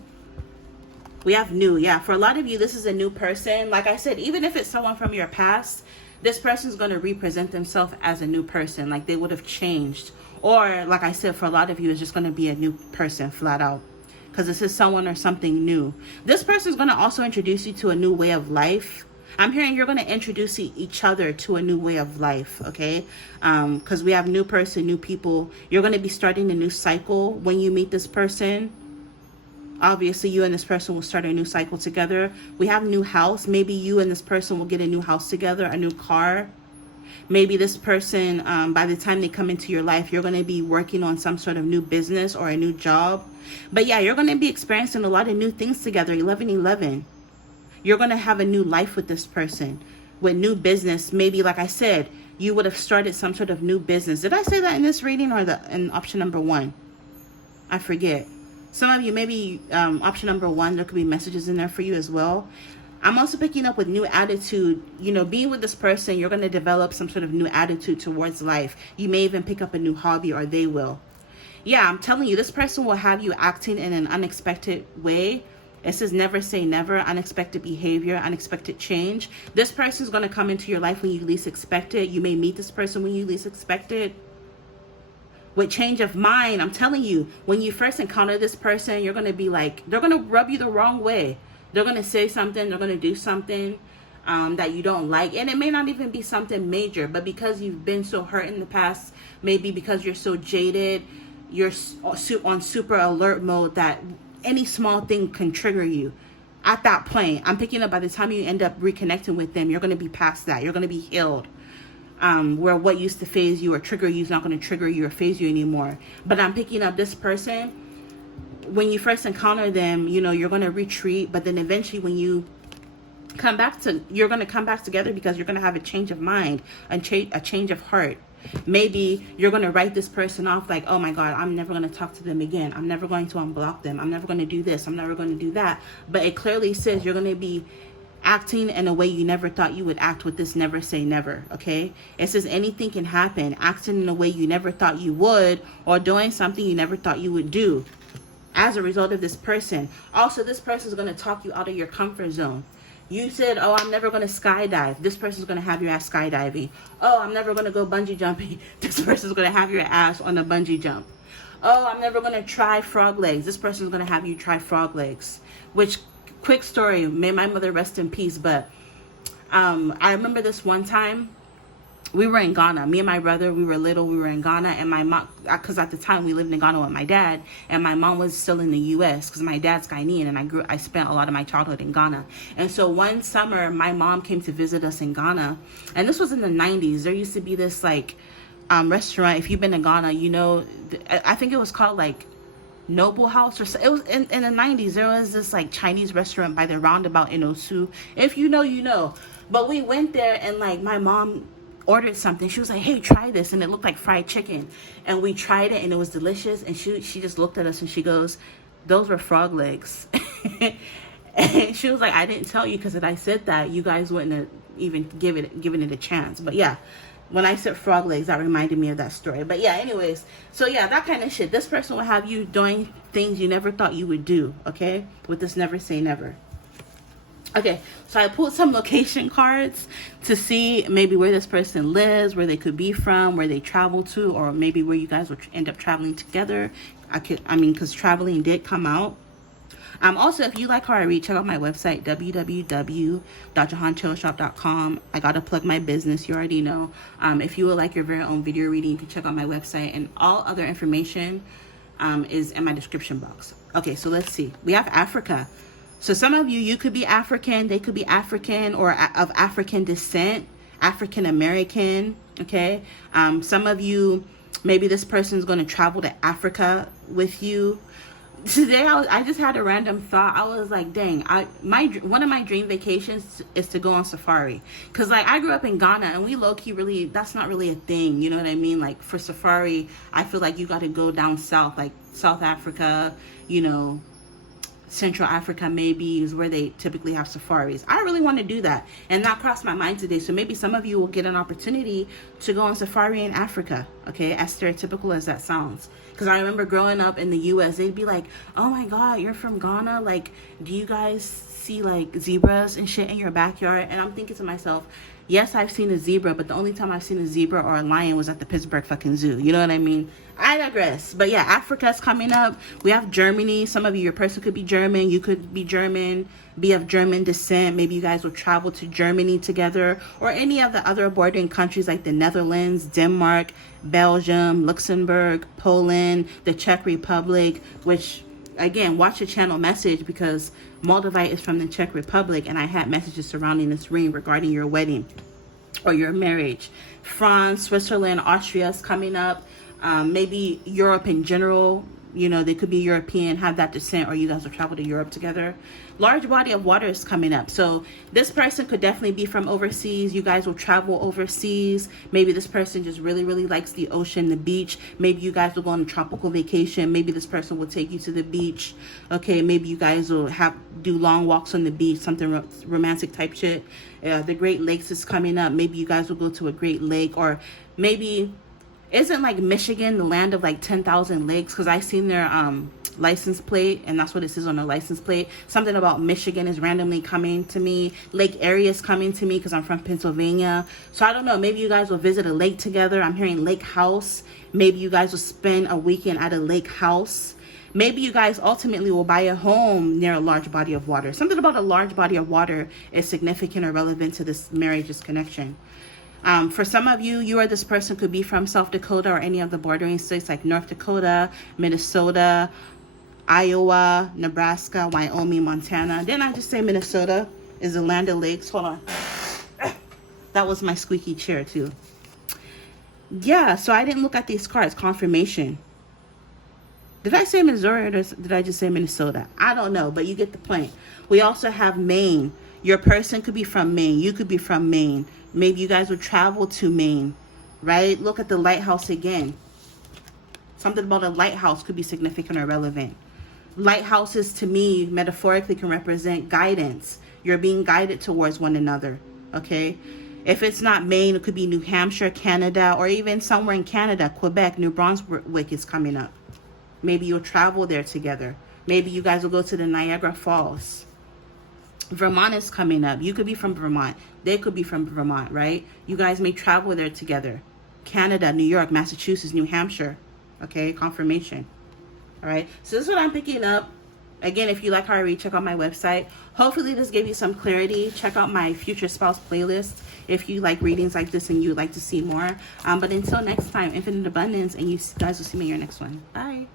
We have new. Yeah, for a lot of you, this is a new person. Like I said, even if it's someone from your past, this person's going to represent themselves as a new person. Like they would have changed. Or like I said, for a lot of you, it's just going to be a new person flat out. Because this is someone or something new. This person is going to also introduce you to a new way of life. I'm hearing you're going to introduce each other to a new way of life, okay? Because we have new person, new people. You're going to be starting a new cycle when you meet this person. Obviously, you and this person will start a new cycle together. We have new house. Maybe you and this person will get a new house together, a new car. Maybe this person, by the time they come into your life, you're going to be working on some sort of new business or a new job. But yeah, you're going to be experiencing a lot of new things together. 11-11. You're going to have a new life with this person, with new business. Maybe, like I said, you would have started some sort of new business. Did I say that in this reading or in option number 1? I forget. Some of you, maybe option number 1, there could be messages in there for you as well. I'm also picking up with new attitude. You know, being with this person, you're going to develop some sort of new attitude towards life. You may even pick up a new hobby, or they will. Yeah, I'm telling you, this person will have you acting in an unexpected way. It says never say never, unexpected behavior, unexpected change. This person is going to come into your life when you least expect it. You may meet this person when you least expect it. With change of mind, I'm telling you, when you first encounter this person, you're going to be like, they're going to rub you the wrong way. They're going to say something, they're going to do something that you don't like. And it may not even be something major, but because you've been so hurt in the past, maybe because you're so jaded, you're on super alert mode that any small thing can trigger you. At that point, I'm picking up by the time you end up reconnecting with them, you're going to be past that. You're going to be healed. Where what used to phase you or trigger you is not going to trigger you or phase you anymore. But I'm picking up this person, when you first encounter them, you know, you're going to retreat, but then eventually when you come back to, you're going to come back together because you're going to have a change of mind, a change of heart. Maybe you're going to write this person off like, oh my God, I'm never going to talk to them again. I'm never going to unblock them. I'm never going to do this. I'm never going to do that. But it clearly says you're going to be acting in a way you never thought you would act with this never say never, okay? It says anything can happen. Acting in a way you never thought you would, or doing something you never thought you would do as a result of this person. Also, this person is going to talk you out of your comfort zone. You said, oh, I'm never going to skydive. This person's going to have your ass skydiving. Oh, I'm never going to go bungee jumping. This person's going to have your ass on a bungee jump. Oh, I'm never going to try frog legs. This person's going to have you try frog legs. Which, quick story, may my mother rest in peace, but I remember this one time. We were in Ghana. Me and my brother, we were little. We were in Ghana, and my mom, because at the time we lived in Ghana with my dad, and my mom was still in the U.S. because my dad's Ghanaian, and I spent a lot of my childhood in Ghana. And so one summer, my mom came to visit us in Ghana, and this was in the 90s. There used to be this like restaurant. If you've been to Ghana, you know, I think it was called like Noble House, or so. It was in the 90s. There was this like Chinese restaurant by the roundabout in Osu. If you know, you know. But we went there, and like my mom ordered something. She was like, hey, try this, and it looked like fried chicken, and we tried it, and it was delicious. And she just looked at us, and she goes, those were frog legs. And she was like, I didn't tell you, because if I said that, you guys wouldn't have even given it a chance. But yeah, when I said frog legs, that reminded me of that story. But yeah, anyways, so yeah, that kind of shit. This person will have you doing things you never thought you would do, okay, with this never say never. Okay, so I pulled some location cards to see maybe where this person lives, where they could be from, where they travel to, or maybe where you guys would end up traveling together. Because traveling did come out. Also, if you like how I read, check out my website, www.jehanchillshop.com. I gotta plug my business, you already know. If you would like your very own video reading, you can check out my website, and all other information is in my description box. Okay, so let's see. We have Africa. So some of you could be African, they could be African or of African descent, African American, okay? Some of you, maybe this person's going to travel to Africa with you. Today, I just had a random thought. I was like, dang, one of my dream vacations is to go on safari. Because, like, I grew up in Ghana, and we low-key really, that's not really a thing, you know what I mean? Like, for safari, I feel like you got to go down south, like South Africa, you know, Central Africa maybe is where they typically have safaris. I really want to do that, and that crossed my mind today. So maybe some of you will get an opportunity to go on safari in Africa, okay, as stereotypical as that sounds. Because I remember growing up in the US, they'd be like, oh my God, you're from Ghana? Like, do you guys see like zebras and shit in your backyard? And I'm thinking to myself, yes, I've seen a zebra, but the only time I've seen a zebra or a lion was at the Pittsburgh fucking zoo. You know what I mean? I digress. But yeah, Africa's coming up. We have Germany. Some of you, your person could be German. You could be German, be of German descent. Maybe you guys will travel to Germany together, or any of the other bordering countries like the Netherlands, Denmark, Belgium, Luxembourg, Poland, the Czech Republic, which, again, watch the channel message, because Moldavite is from the Czech Republic, and I had messages surrounding this ring regarding your wedding or your marriage. France, Switzerland, Austria is coming up. Maybe Europe in general, you know, they could be European, have that descent, or you guys will travel to Europe together. Large body of water is coming up. So this person could definitely be from overseas. You guys will travel overseas. Maybe this person just really, really likes the ocean, the beach. Maybe you guys will go on a tropical vacation. Maybe this person will take you to the beach. Okay, maybe you guys will do long walks on the beach, something romantic type shit. The Great Lakes is coming up. Maybe you guys will go to a Great Lake, or maybe... Isn't like Michigan the land of like 10,000 lakes? Because I seen their license plate, and that's what it says on their license plate. Something about Michigan is randomly coming to me. Lake area is coming to me because I'm from Pennsylvania. So I don't know. Maybe you guys will visit a lake together. I'm hearing lake house. Maybe you guys will spend a weekend at a lake house. Maybe you guys ultimately will buy a home near a large body of water. Something about a large body of water is significant or relevant to this marriage's connection. For some of you, you or this person could be from South Dakota or any of the bordering states like North Dakota, Minnesota, Iowa, Nebraska, Wyoming, Montana. Didn't I just say Minnesota is the land of lakes? Hold on. That was my squeaky chair too. Yeah, so I didn't look at these cards. Confirmation. Did I say Missouri, or did I just say Minnesota? I don't know, but you get the point. We also have Maine. Your person could be from Maine. You could be from Maine. Maybe you guys would travel to Maine, right? Look at the lighthouse again. Something about a lighthouse could be significant or relevant. Lighthouses, to me, metaphorically can represent guidance. You're being guided towards one another, okay? If it's not Maine, it could be New Hampshire, Canada, or even somewhere in Canada, Quebec. New Brunswick is coming up. Maybe you'll travel there together. Maybe you guys will go to the Niagara Falls. Vermont is coming up. You could be from Vermont. They could be from Vermont, right? You guys may travel there together. Canada, New York, Massachusetts, New Hampshire. Okay, confirmation. All right, so this is what I'm picking up. Again, if you like how I read, check out my website. Hopefully this gave you some clarity. Check out my future spouse playlist if you like readings like this and you'd like to see more. But until next time, infinite abundance, and you guys will see me in your next one. Bye.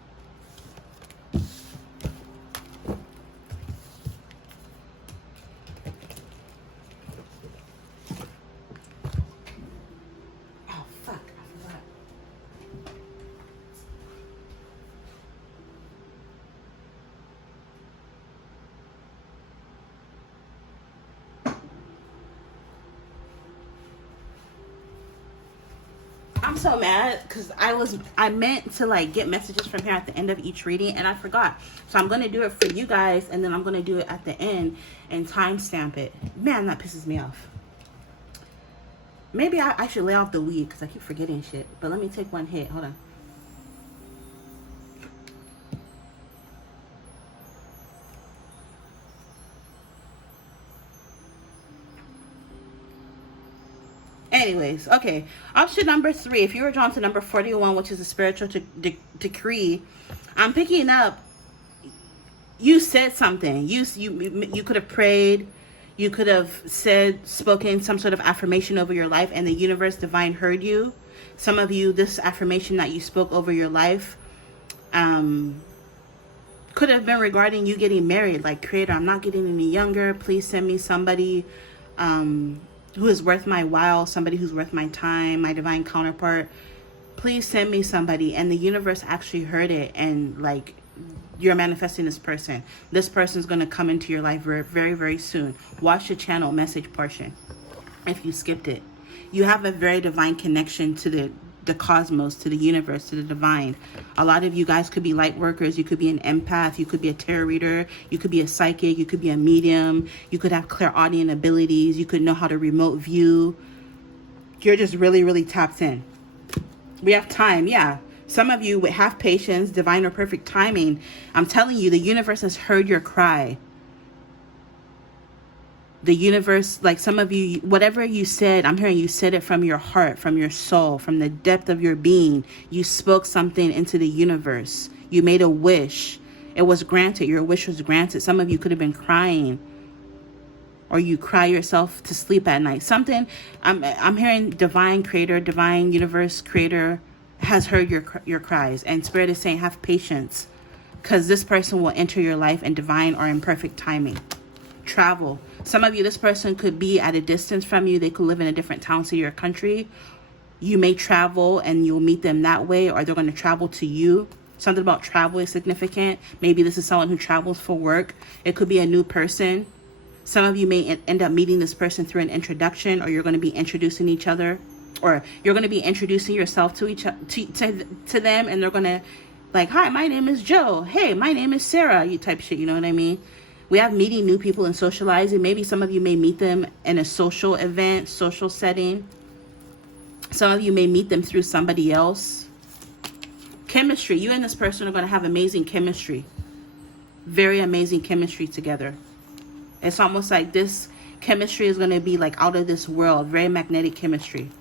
I'm so mad because I meant to like get messages from here at the end of each reading, and I forgot. So I'm gonna do it for you guys, and then I'm gonna do it at the end and timestamp it. Man, that pisses me off. Maybe I should lay off the weed because I keep forgetting shit. But let me take one hit. Hold on. Anyways, okay. Option number 3. If you were drawn to number 41, which is a spiritual decree, I'm picking up. You said something. You could have prayed. You could have spoken some sort of affirmation over your life, and the universe, divine, heard you. Some of you, this affirmation that you spoke over your life, could have been regarding you getting married. Like, Creator, I'm not getting any younger. Please send me somebody who is worth my while, somebody who's worth my time, my divine counterpart. Please send me somebody. And the universe actually heard it, and like, you're manifesting this person. This person's going to come into your life very, very, very soon. Watch the channel message portion if you skipped it. You have a very divine connection to the cosmos, to the universe, to the divine. A lot of you guys could be light workers. You could be an empath. You could be a tarot reader. You could be a psychic. You could be a medium. You could have clairaudient abilities. You could know how to remote view. You're just really, really tapped in. We have time, yeah. Some of you would have patience, divine or perfect timing. I'm telling you, the universe has heard your cry. The universe, like some of you, whatever you said, I'm hearing you said it from your heart, from your soul, from the depth of your being. You spoke something into the universe. You made a wish. It was granted. Your wish was granted. Some of you could have been crying, or you cry yourself to sleep at night. Something, I'm hearing divine creator, divine universe creator has heard your cries, and spirit is saying have patience, because this person will enter your life in divine or in perfect timing. Travel. Some of you, this person could be at a distance from you. They could live in a different town, city, or country. You may travel and you'll meet them that way, or they're going to travel to you. Something about travel is significant. Maybe this is someone who travels for work. It could be a new person. Some of you may end up meeting this person through an introduction, or you're going to be introducing each other, or you're going to be introducing yourself to to them, and they're going to like, hi, my name is Joe. Hey, my name is Sarah. You type shit, you know what I mean? We have meeting new people and socializing. Maybe some of you may meet them in a social event, social setting. Some of you may meet them through somebody else. Chemistry. You and this person are going to have amazing chemistry. Very amazing chemistry together. It's almost like this chemistry is going to be like out of this world. Very magnetic chemistry.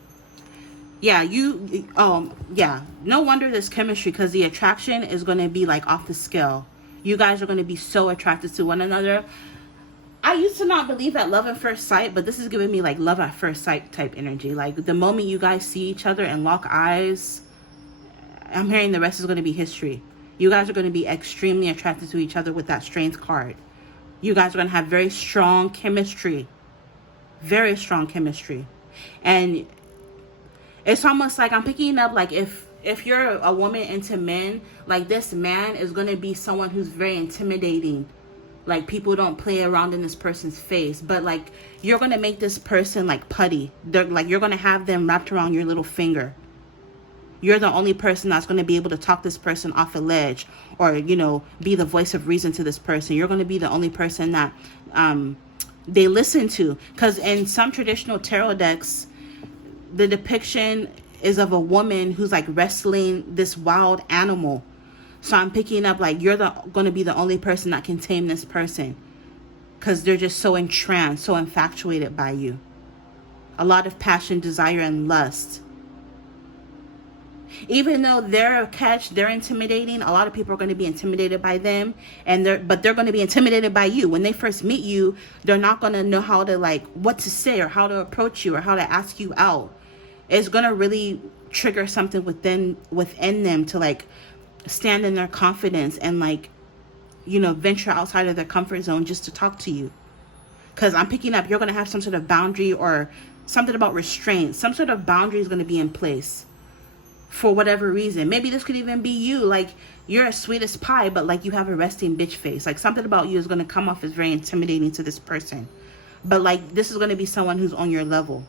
Yeah, yeah. No wonder there's chemistry, because the attraction is going to be like off the scale. You guys are going to be so attracted to one another. I used to not believe at love at first sight, but this is giving me like love at first sight type energy. Like the moment you guys see each other and lock eyes, I'm hearing the rest is going to be history. You guys are going to be extremely attracted to each other with that strength card. You guys are going to have very strong chemistry. Very strong chemistry. And it's almost like I'm picking up like if you're a woman into men, like this man is going to be someone who's very intimidating. Like people don't play around in this person's face, but like you're going to make this person like putty. They're like, you're going to have them wrapped around your little finger. You're the only person that's going to be able to talk this person off a ledge, or, you know, be the voice of reason to this person. You're going to be the only person that they listen to. Because in some traditional tarot decks, the depiction is of a woman who's like wrestling this wild animal. So I'm picking up like you're going to be the only person that can tame this person, because they're just so entranced, so infatuated by you. A lot of passion, desire, and lust. Even though they're a catch, they're intimidating, a lot of people are going to be intimidated by them, but they're going to be intimidated by you. When they first meet you, they're not going to know how to like what to say, or how to approach you, or how to ask you out. It's going to really trigger something within them to like stand in their confidence and like, you know, venture outside of their comfort zone just to talk to you. Because I'm picking up you're going to have some sort of boundary, or something about restraint. Some sort of boundary is going to be in place for whatever reason. Maybe this could even be you. Like you're as sweet as pie, but like you have a resting bitch face. Like something about you is going to come off as very intimidating to this person. But like this is going to be someone who's on your level.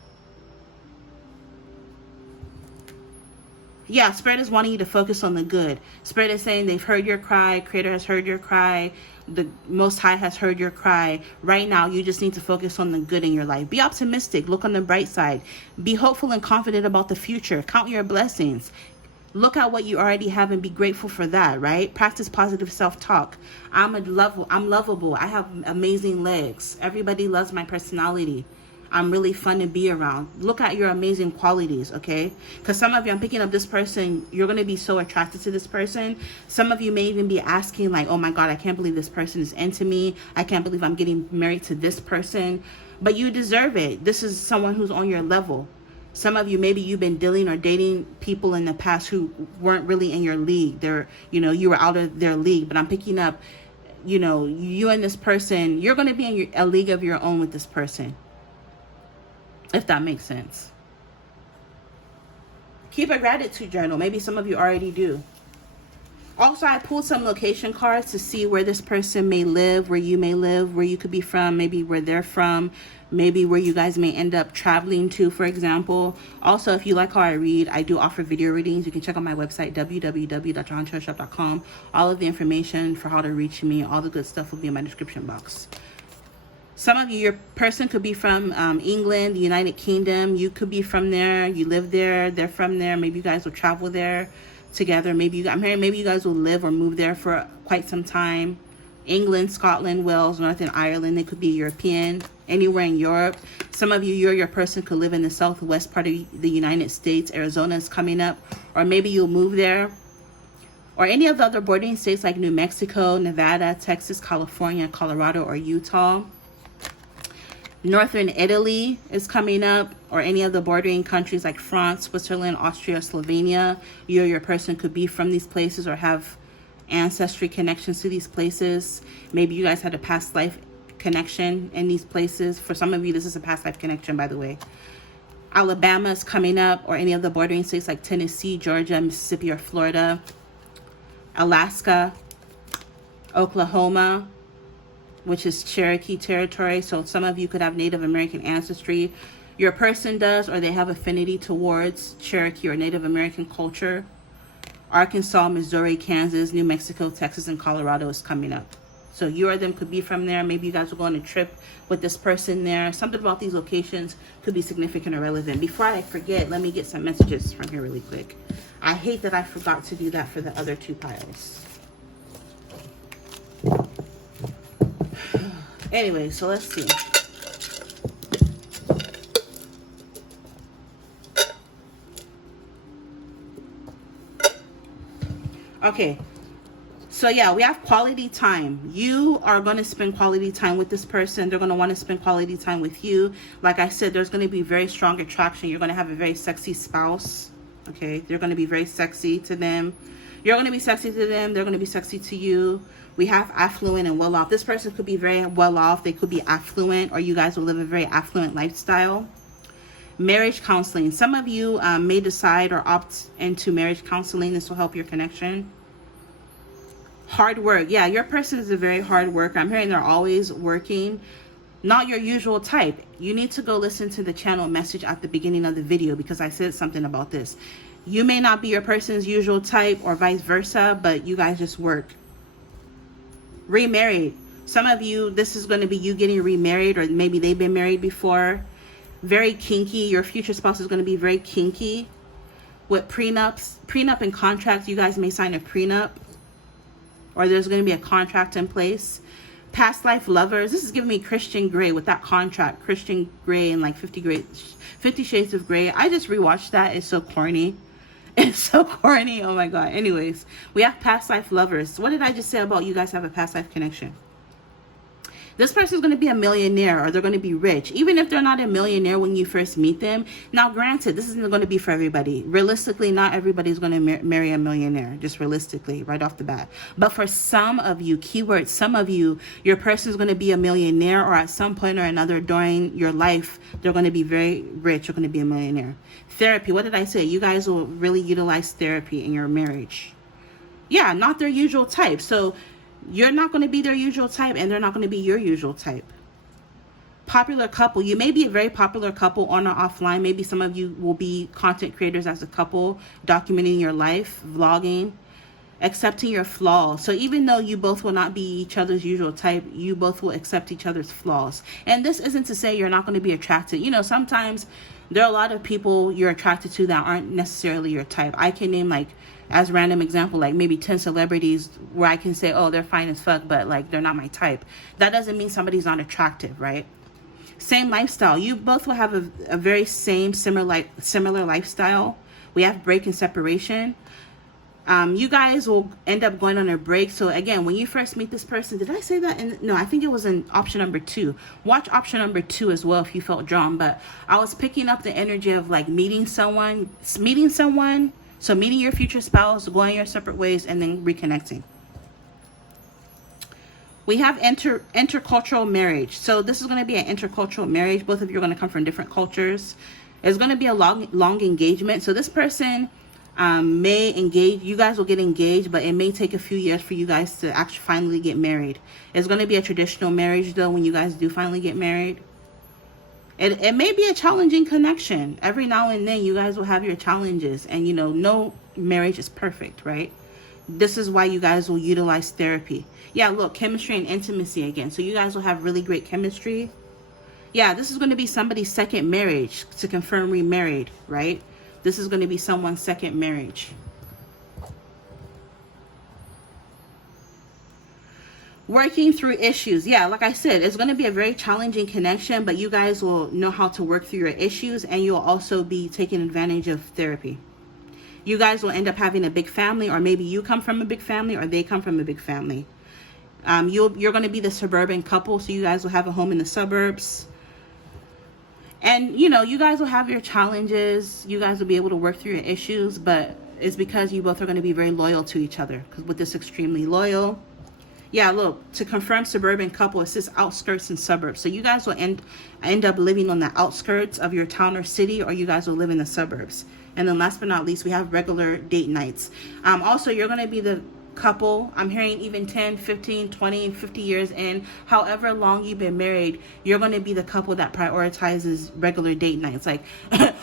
Yeah, Spirit is wanting you to focus on the good. Spirit is saying they've heard your cry. Creator has heard your cry. The Most High has heard your cry. Right now, you just need to focus on the good in your life. Be optimistic. Look on the bright side. Be hopeful and confident about the future. Count your blessings. Look at what you already have and be grateful for that, right? Practice positive self-talk. I'm lovable. I have amazing legs. Everybody loves my personality. I'm really fun to be around. Look at your amazing qualities, okay? Because some of you, I'm picking up this person, you're going to be so attracted to this person. Some of you may even be asking like, oh my God, I can't believe this person is into me. I can't believe I'm getting married to this person. But you deserve it. This is someone who's on your level. Some of you, maybe you've been dealing or dating people in the past who weren't really in your league. They're, you know, you were out of their league. But I'm picking up, you know, you and this person, you're going to be in a league of your own with this person. If that makes sense. Keep a gratitude journal. Maybe some of you already do. Also, I pulled some location cards to see where this person may live, where you may live, where you could be from, maybe where they're from, maybe where you guys may end up traveling to, for example. Also, if you like how I read, I do offer video readings. You can check out my website, www.jehanchurchup.com. All of the information for how to reach me, all the good stuff will be in my description box. Some of you, your person could be from England, the United Kingdom. You could be from there. You live there. They're from there. Maybe you guys will travel there together. Maybe you got married. Maybe you guys will live or move there for quite some time. England, Scotland, Wales, Northern Ireland. They could be European. Anywhere in Europe. Some of you, your person could live in the southwest part of the United States. Arizona is coming up. Or maybe you'll move there. Or any of the other bordering states like New Mexico, Nevada, Texas, California, Colorado, or Utah. Northern Italy is coming up, or any of the bordering countries like France, Switzerland, Austria, Slovenia. Your person could be from these places or have ancestry connections to these places. Maybe you guys had a past life connection in these places. For some of you, this is a past life connection, by the way. Alabama is coming up, or any of the bordering states like Tennessee, Georgia, Mississippi, or Florida. Alaska, Oklahoma, which is Cherokee territory. So some of you could have Native American ancestry. Your person does, or they have affinity towards Cherokee or Native American culture. Arkansas, Missouri, Kansas, New Mexico, Texas, and Colorado is coming up. So you or them could be from there. Maybe you guys will go on a trip with this person there. Something about these locations could be significant or relevant. Before I forget, let me get some messages from here really quick. I hate that I forgot to do that for the other two piles. Anyway, so let's see. Okay. So yeah, we have quality time. You are going to spend quality time with this person. They're going to want to spend quality time with you. Like I said, there's going to be very strong attraction. You're going to have a very sexy spouse. Okay. They're going to be very sexy to them. You're going to be sexy to them. They're going to be sexy to you. We have affluent and well off. This person could be very well off. They could be affluent, or you guys will live a very affluent lifestyle. Marriage counseling. Some of you may decide or opt into marriage counseling. This will help your connection. Hard work. Yeah, your person is a very hard worker. I'm hearing they're always working. Not your usual type. You need to go listen to the channel message at the beginning of the video, because I said something about this. You may not be your person's usual type, or vice versa, but you guys just work. Remarried. Some of you, this is going to be you getting remarried, or maybe they've been married before. Very kinky. Your future spouse is going to be very kinky. With prenup and contracts, you guys may sign a prenup, or there's going to be a contract in place. Past life lovers. This is giving me Christian Grey with that contract. Christian Grey and like 50 Shades of Grey. I just rewatched that. It's so corny. It's so corny. Oh my God. Anyways, we have past life lovers. What did I just say about you guys have a past life connection? This person is going to be a millionaire, or they're going to be rich. Even if they're not a millionaire when you first meet them. Now, granted, this isn't going to be for everybody. Realistically, not everybody's going to marry a millionaire. Just realistically, right off the bat. But for some of you, keyword, some of you, your person is going to be a millionaire, or at some point or another during your life, they're going to be very rich. You're going to be a millionaire. Therapy. What did I say? You guys will really utilize therapy in your marriage. Yeah, not their usual type. So you're not going to be their usual type, and they're not going to be your usual type. Popular couple. You may be a very popular couple on or offline. Maybe some of you will be content creators as a couple, documenting your life, vlogging, accepting your flaws. So even though you both will not be each other's usual type, you both will accept each other's flaws. And this isn't to say you're not going to be attracted. You know, sometimes there are a lot of people you're attracted to that aren't necessarily your type. I can name, like, as random example, like maybe 10 celebrities where I can say, oh, they're fine as fuck, but like they're not my type. That doesn't mean somebody's not attractive, right? Same lifestyle. You both will have a very similar lifestyle. We have break and separation. You guys will end up going on a break. So again, when you first meet this person, did I say that? No, I think it was in option number 2. Watch option number 2 as well if you felt drawn. But I was picking up the energy of like meeting someone. So meeting your future spouse, going your separate ways, and then reconnecting. We have intercultural marriage. So this is going to be an intercultural marriage. Both of you are going to come from different cultures. It's going to be a long engagement. So this person may engage. You guys will get engaged, but it may take a few years for you guys to actually finally get married. It's going to be a traditional marriage, though, when you guys do finally get married. It may be a challenging connection. Every now and then you guys will have your challenges, and you know, no marriage is perfect, right? This is why you guys will utilize therapy. Yeah, look, chemistry and intimacy again. So you guys will have really great chemistry. Yeah, this is going to be somebody's second marriage, to confirm remarried, right? This is going to be someone's second marriage. Working through issues. Yeah, like I said, it's going to be a very challenging connection, but you guys will know how to work through your issues, and you'll also be taking advantage of therapy. You guys will end up having a big family, or maybe you come from a big family, or they come from a big family. You're going to be the suburban couple, so you guys will have a home in the suburbs. And, you know, you guys will have your challenges. You guys will be able to work through your issues, but it's because you both are going to be very loyal to each other. Because with this extremely loyal, yeah, look, to confirm suburban couple, it says outskirts and suburbs. So you guys will end up living on the outskirts of your town or city, or you guys will live in the suburbs. And then last but not least, we have regular date nights. Also, you're going to be the couple, I'm hearing even 10, 15, 20, 50 years in, however long you've been married, you're going to be the couple that prioritizes regular date nights. Like,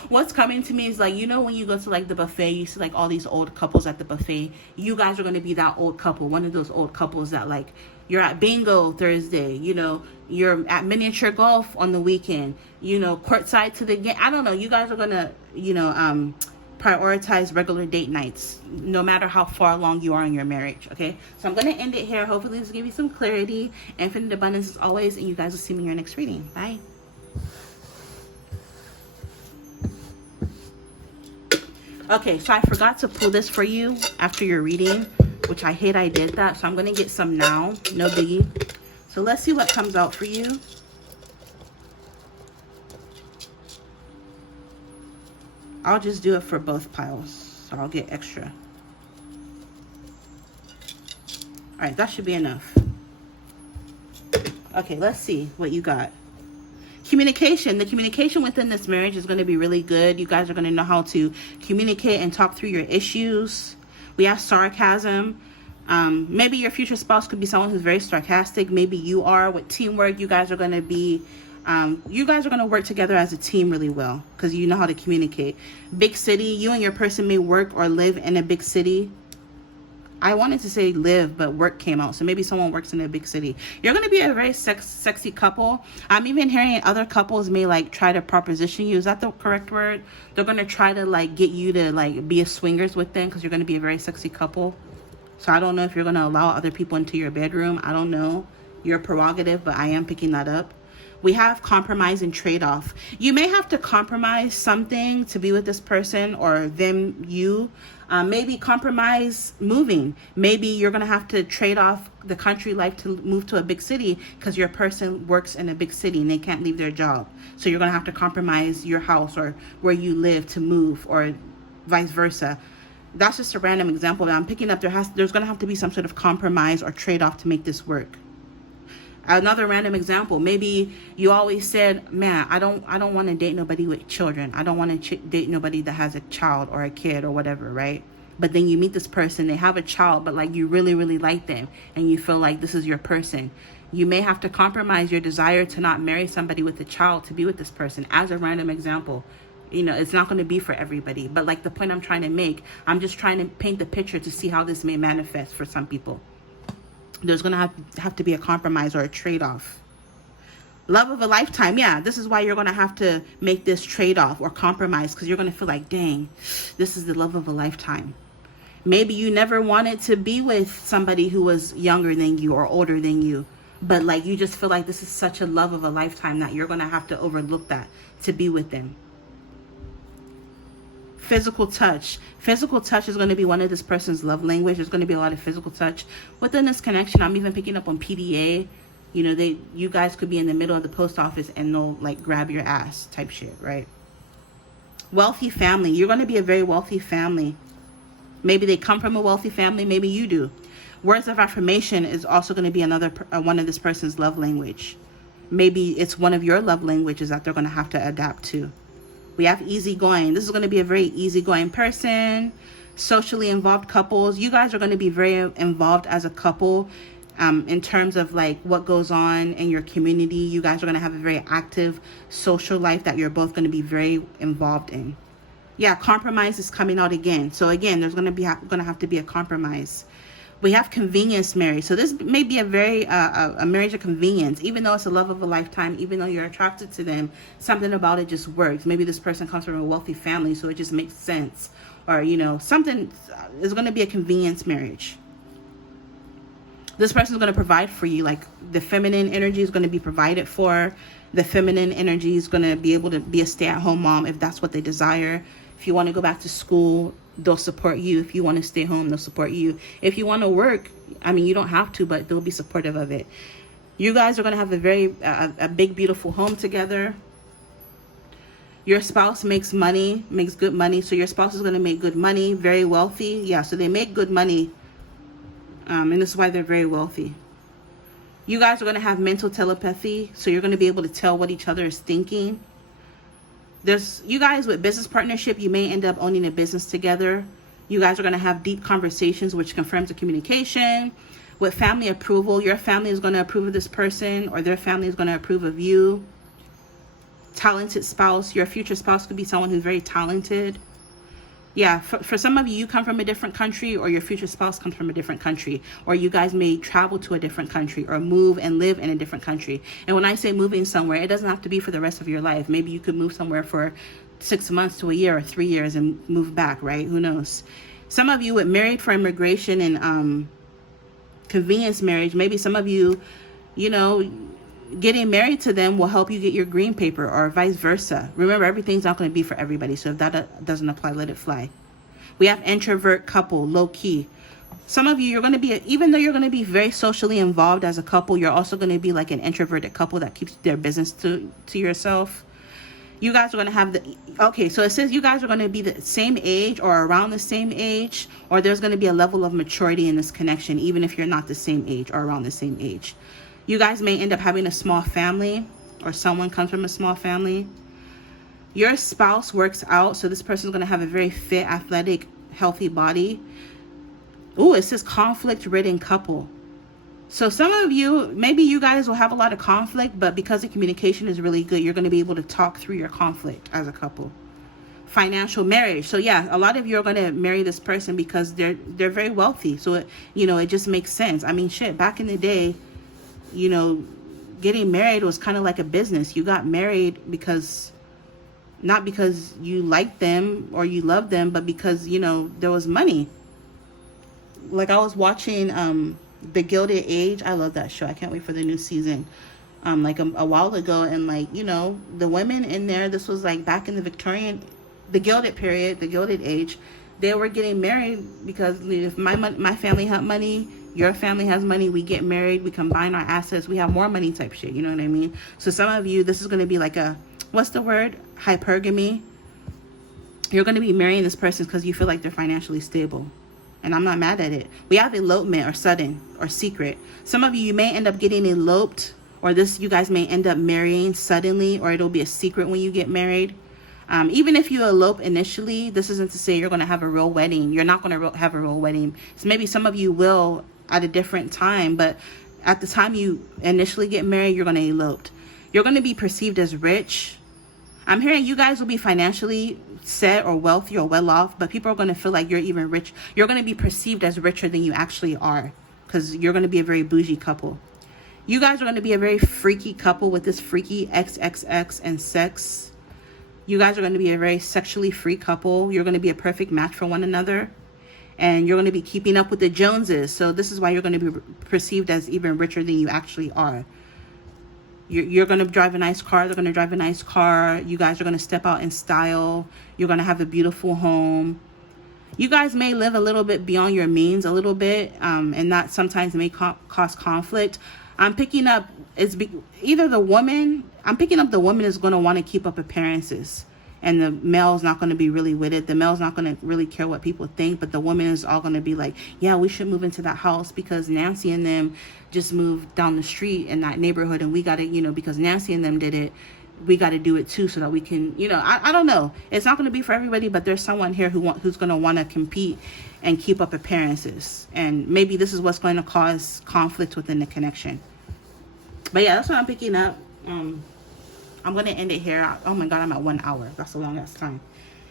what's coming to me is like, you know, when you go to like the buffet, you see like all these old couples at the buffet. You guys are going to be that old couple, one of those old couples that like, you're at bingo Thursday, you know, you're at miniature golf on the weekend, you know, courtside to the game. I don't know, you guys are going to, you know, prioritize regular date nights, no matter how far along you are in your marriage, okay? So I'm going to end it here. Hopefully this will give you some clarity. Infinite abundance as always, and you guys will see me in your next reading. Bye. Okay, so I forgot to pull this for you after your reading, which I hate I did that. So I'm going to get some now. No biggie. So let's see what comes out for you. I'll just do it for both piles, so I'll get extra. All right, that should be enough. Okay, let's see what you got. Communication. The communication within this marriage is going to be really good. You guys are going to know how to communicate and talk through your issues. We have sarcasm. Maybe your future spouse could be someone who's very sarcastic. Maybe you are. With teamwork, you guys are going to be you guys are going to work together as a team really well because you know how to communicate. Big city, you and your person may work or live in a big city. I wanted to say live, but work came out. So maybe someone works in a big city. You're going to be a very sexy couple. I'm even hearing other couples may like try to proposition you. Is that the correct word? They're going to try to like get you to like be a swingers with them because you're going to be a very sexy couple. So I don't know if you're going to allow other people into your bedroom. I don't know. Your prerogative, but I am picking that up. We have compromise and trade-off. You may have to compromise something to be with this person or them, you. Maybe compromise moving. Maybe you're going to have to trade off the country life to move to a big city because your person works in a big city and they can't leave their job. So you're going to have to compromise your house or where you live to move, or vice versa. That's just a random example that I'm picking up. There's going to have to be some sort of compromise or trade-off to make this work. Another random example, maybe you always said, man, I don't want to date nobody with children. I don't want to date nobody that has a child or a kid or whatever, right? But then you meet this person, they have a child, but like you really, really like them and you feel like this is your person. You may have to compromise your desire to not marry somebody with a child to be with this person, as a random example. You know, it's not going to be for everybody. But like the point I'm trying to make, I'm just trying to paint the picture to see how this may manifest for some people. There's going to have to be a compromise or a trade-off. Love of a lifetime. Yeah, this is why you're going to have to make this trade-off or compromise, because you're going to feel like, dang, this is the love of a lifetime. Maybe you never wanted to be with somebody who was younger than you or older than you, but like you just feel like this is such a love of a lifetime that you're going to have to overlook that to be with them. Physical touch. Physical touch is going to be one of this person's love language. There's going to be a lot of physical touch within this connection. I'm even picking up on PDA. You know, you guys could be in the middle of the post office and they'll like grab your ass type shit, right? Wealthy family. You're going to be a very wealthy family. Maybe they come from a wealthy family. Maybe you do. Words of affirmation is also going to be another one of this person's love language. Maybe it's one of your love languages that they're going to have to adapt to. We have easygoing. This is going to be a very easygoing person. Socially involved couples. You guys are going to be very involved as a couple in terms of like what goes on in your community. You guys are going to have a very active social life that you're both going to be very involved in. Yeah, compromise is coming out again. So again, there's going to have to be a compromise. We have convenience marriage. So this may be a very a marriage of convenience, even though it's a love of a lifetime, even though you're attracted to them, something about it just works. Maybe this person comes from a wealthy family, so it just makes sense. Or, you know, something is going to be a convenience marriage. This person is going to provide for you. Like, the feminine energy is going to be provided for. The feminine energy is going to be able to be a stay-at-home mom if that's what they desire. If you want to go back to school, they'll support you. If you want to stay home, they'll support you. If you want to work, I mean, you don't have to, but they'll be supportive of it. You guys are going to have a very a big, beautiful home together. Your spouse makes money, makes good money. So your spouse is going to make good money, very wealthy. Yeah, so they make good money. And this is why they're very wealthy. You guys are going to have mental telepathy. So you're going to be able to tell what each other is thinking. You guys with business partnership, you may end up owning a business together. You guys are going to have deep conversations, which confirms the communication. With family approval, your family is going to approve of this person, or their family is going to approve of you. Talented spouse. Your future spouse could be someone who's very talented. Yeah, for some of you, you come from a different country, or your future spouse comes from a different country, or you guys may travel to a different country or move and live in a different country. And when I say moving somewhere, it doesn't have to be for the rest of your life. Maybe you could move somewhere for 6 months to a year or 3 years and move back, right? Who knows? Some of you with married for immigration and convenience marriage, maybe some of you, you know, getting married to them will help you get your green paper, or vice versa. Remember, everything's not going to be for everybody. So if that doesn't apply, let it fly. We have introvert couple, low key. Some of you, you're going to be, even though you're going to be very socially involved as a couple, you're also going to be like an introverted couple that keeps their business to yourself. You guys are going to have okay, so it says you guys are going to be the same age or around the same age, or there's going to be a level of maturity in this connection, even if you're not the same age or around the same age. You guys may end up having a small family, or someone comes from a small family. Your spouse works out, so this person is going to have a very fit, athletic, healthy body. Ooh, it says conflict-ridden couple. So some of you, maybe you guys will have a lot of conflict, but because the communication is really good, you're going to be able to talk through your conflict as a couple. Financial marriage. So yeah, a lot of you are going to marry this person because they're very wealthy. So it just makes sense. I mean, shit, back in the day, getting married was kind of like a business. You got married not because you liked them or you loved them, but because, there was money. Like, I was watching The Gilded Age. I love that show. I can't wait for the new season. Like a while ago, and the women in there, this was like back in the Gilded period, the Gilded Age, they were getting married because if my family had money, your family has money, we get married, we combine our assets, we have more money type shit, you know what I mean? So some of you, this is going to be like what's the word? Hypergamy. You're going to be marrying this person because you feel like they're financially stable. And I'm not mad at it. We have elopement, or sudden, or secret. Some of you may end up getting eloped, or you guys may end up marrying suddenly, or it'll be a secret when you get married. Even if you elope initially, this isn't to say you're going to have a real wedding. You're not going to have a real wedding. So maybe some of you will at a different time, but at the time you initially get married, you're going to elope. You're going to be perceived as rich. I'm hearing you guys will be financially set or wealthy or well off, but people are going to feel like you're even rich. You're going to be perceived as richer than you actually are, because you're going to be a very bougie couple. You guys are going to be a very freaky couple with this freaky XXX and sex. You guys are going to be a very sexually free couple. You're going to be a perfect match for one another. And you're going to be keeping up with the Joneses. So this is why you're going to be perceived as even richer than you actually are. You're going to drive a nice car. They're going to drive a nice car. You guys are going to step out in style. You're going to have a beautiful home. You guys may live a little bit beyond your means, a little bit. And that sometimes may cause conflict. I'm picking up the woman is going to want to keep up appearances, and the male's not going to be really with it. The male's not going to really care what people think, but the woman is all going to be like, yeah, we should move into that house because Nancy and them just moved down the street in that neighborhood, and we got to, because Nancy and them did it, we got to do it too, so that we can, I don't know. It's not going to be for everybody, but there's someone here who's going to want to compete and keep up appearances. And maybe this is what's going to cause conflict within the connection. But yeah, that's what I'm picking up. I'm going to end it here. Oh my God, I'm at 1 hour. That's the longest time.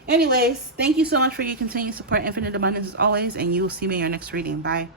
Anyways, thank you so much for your continued support, infinite abundance as always, and you will see me in your next reading. Bye.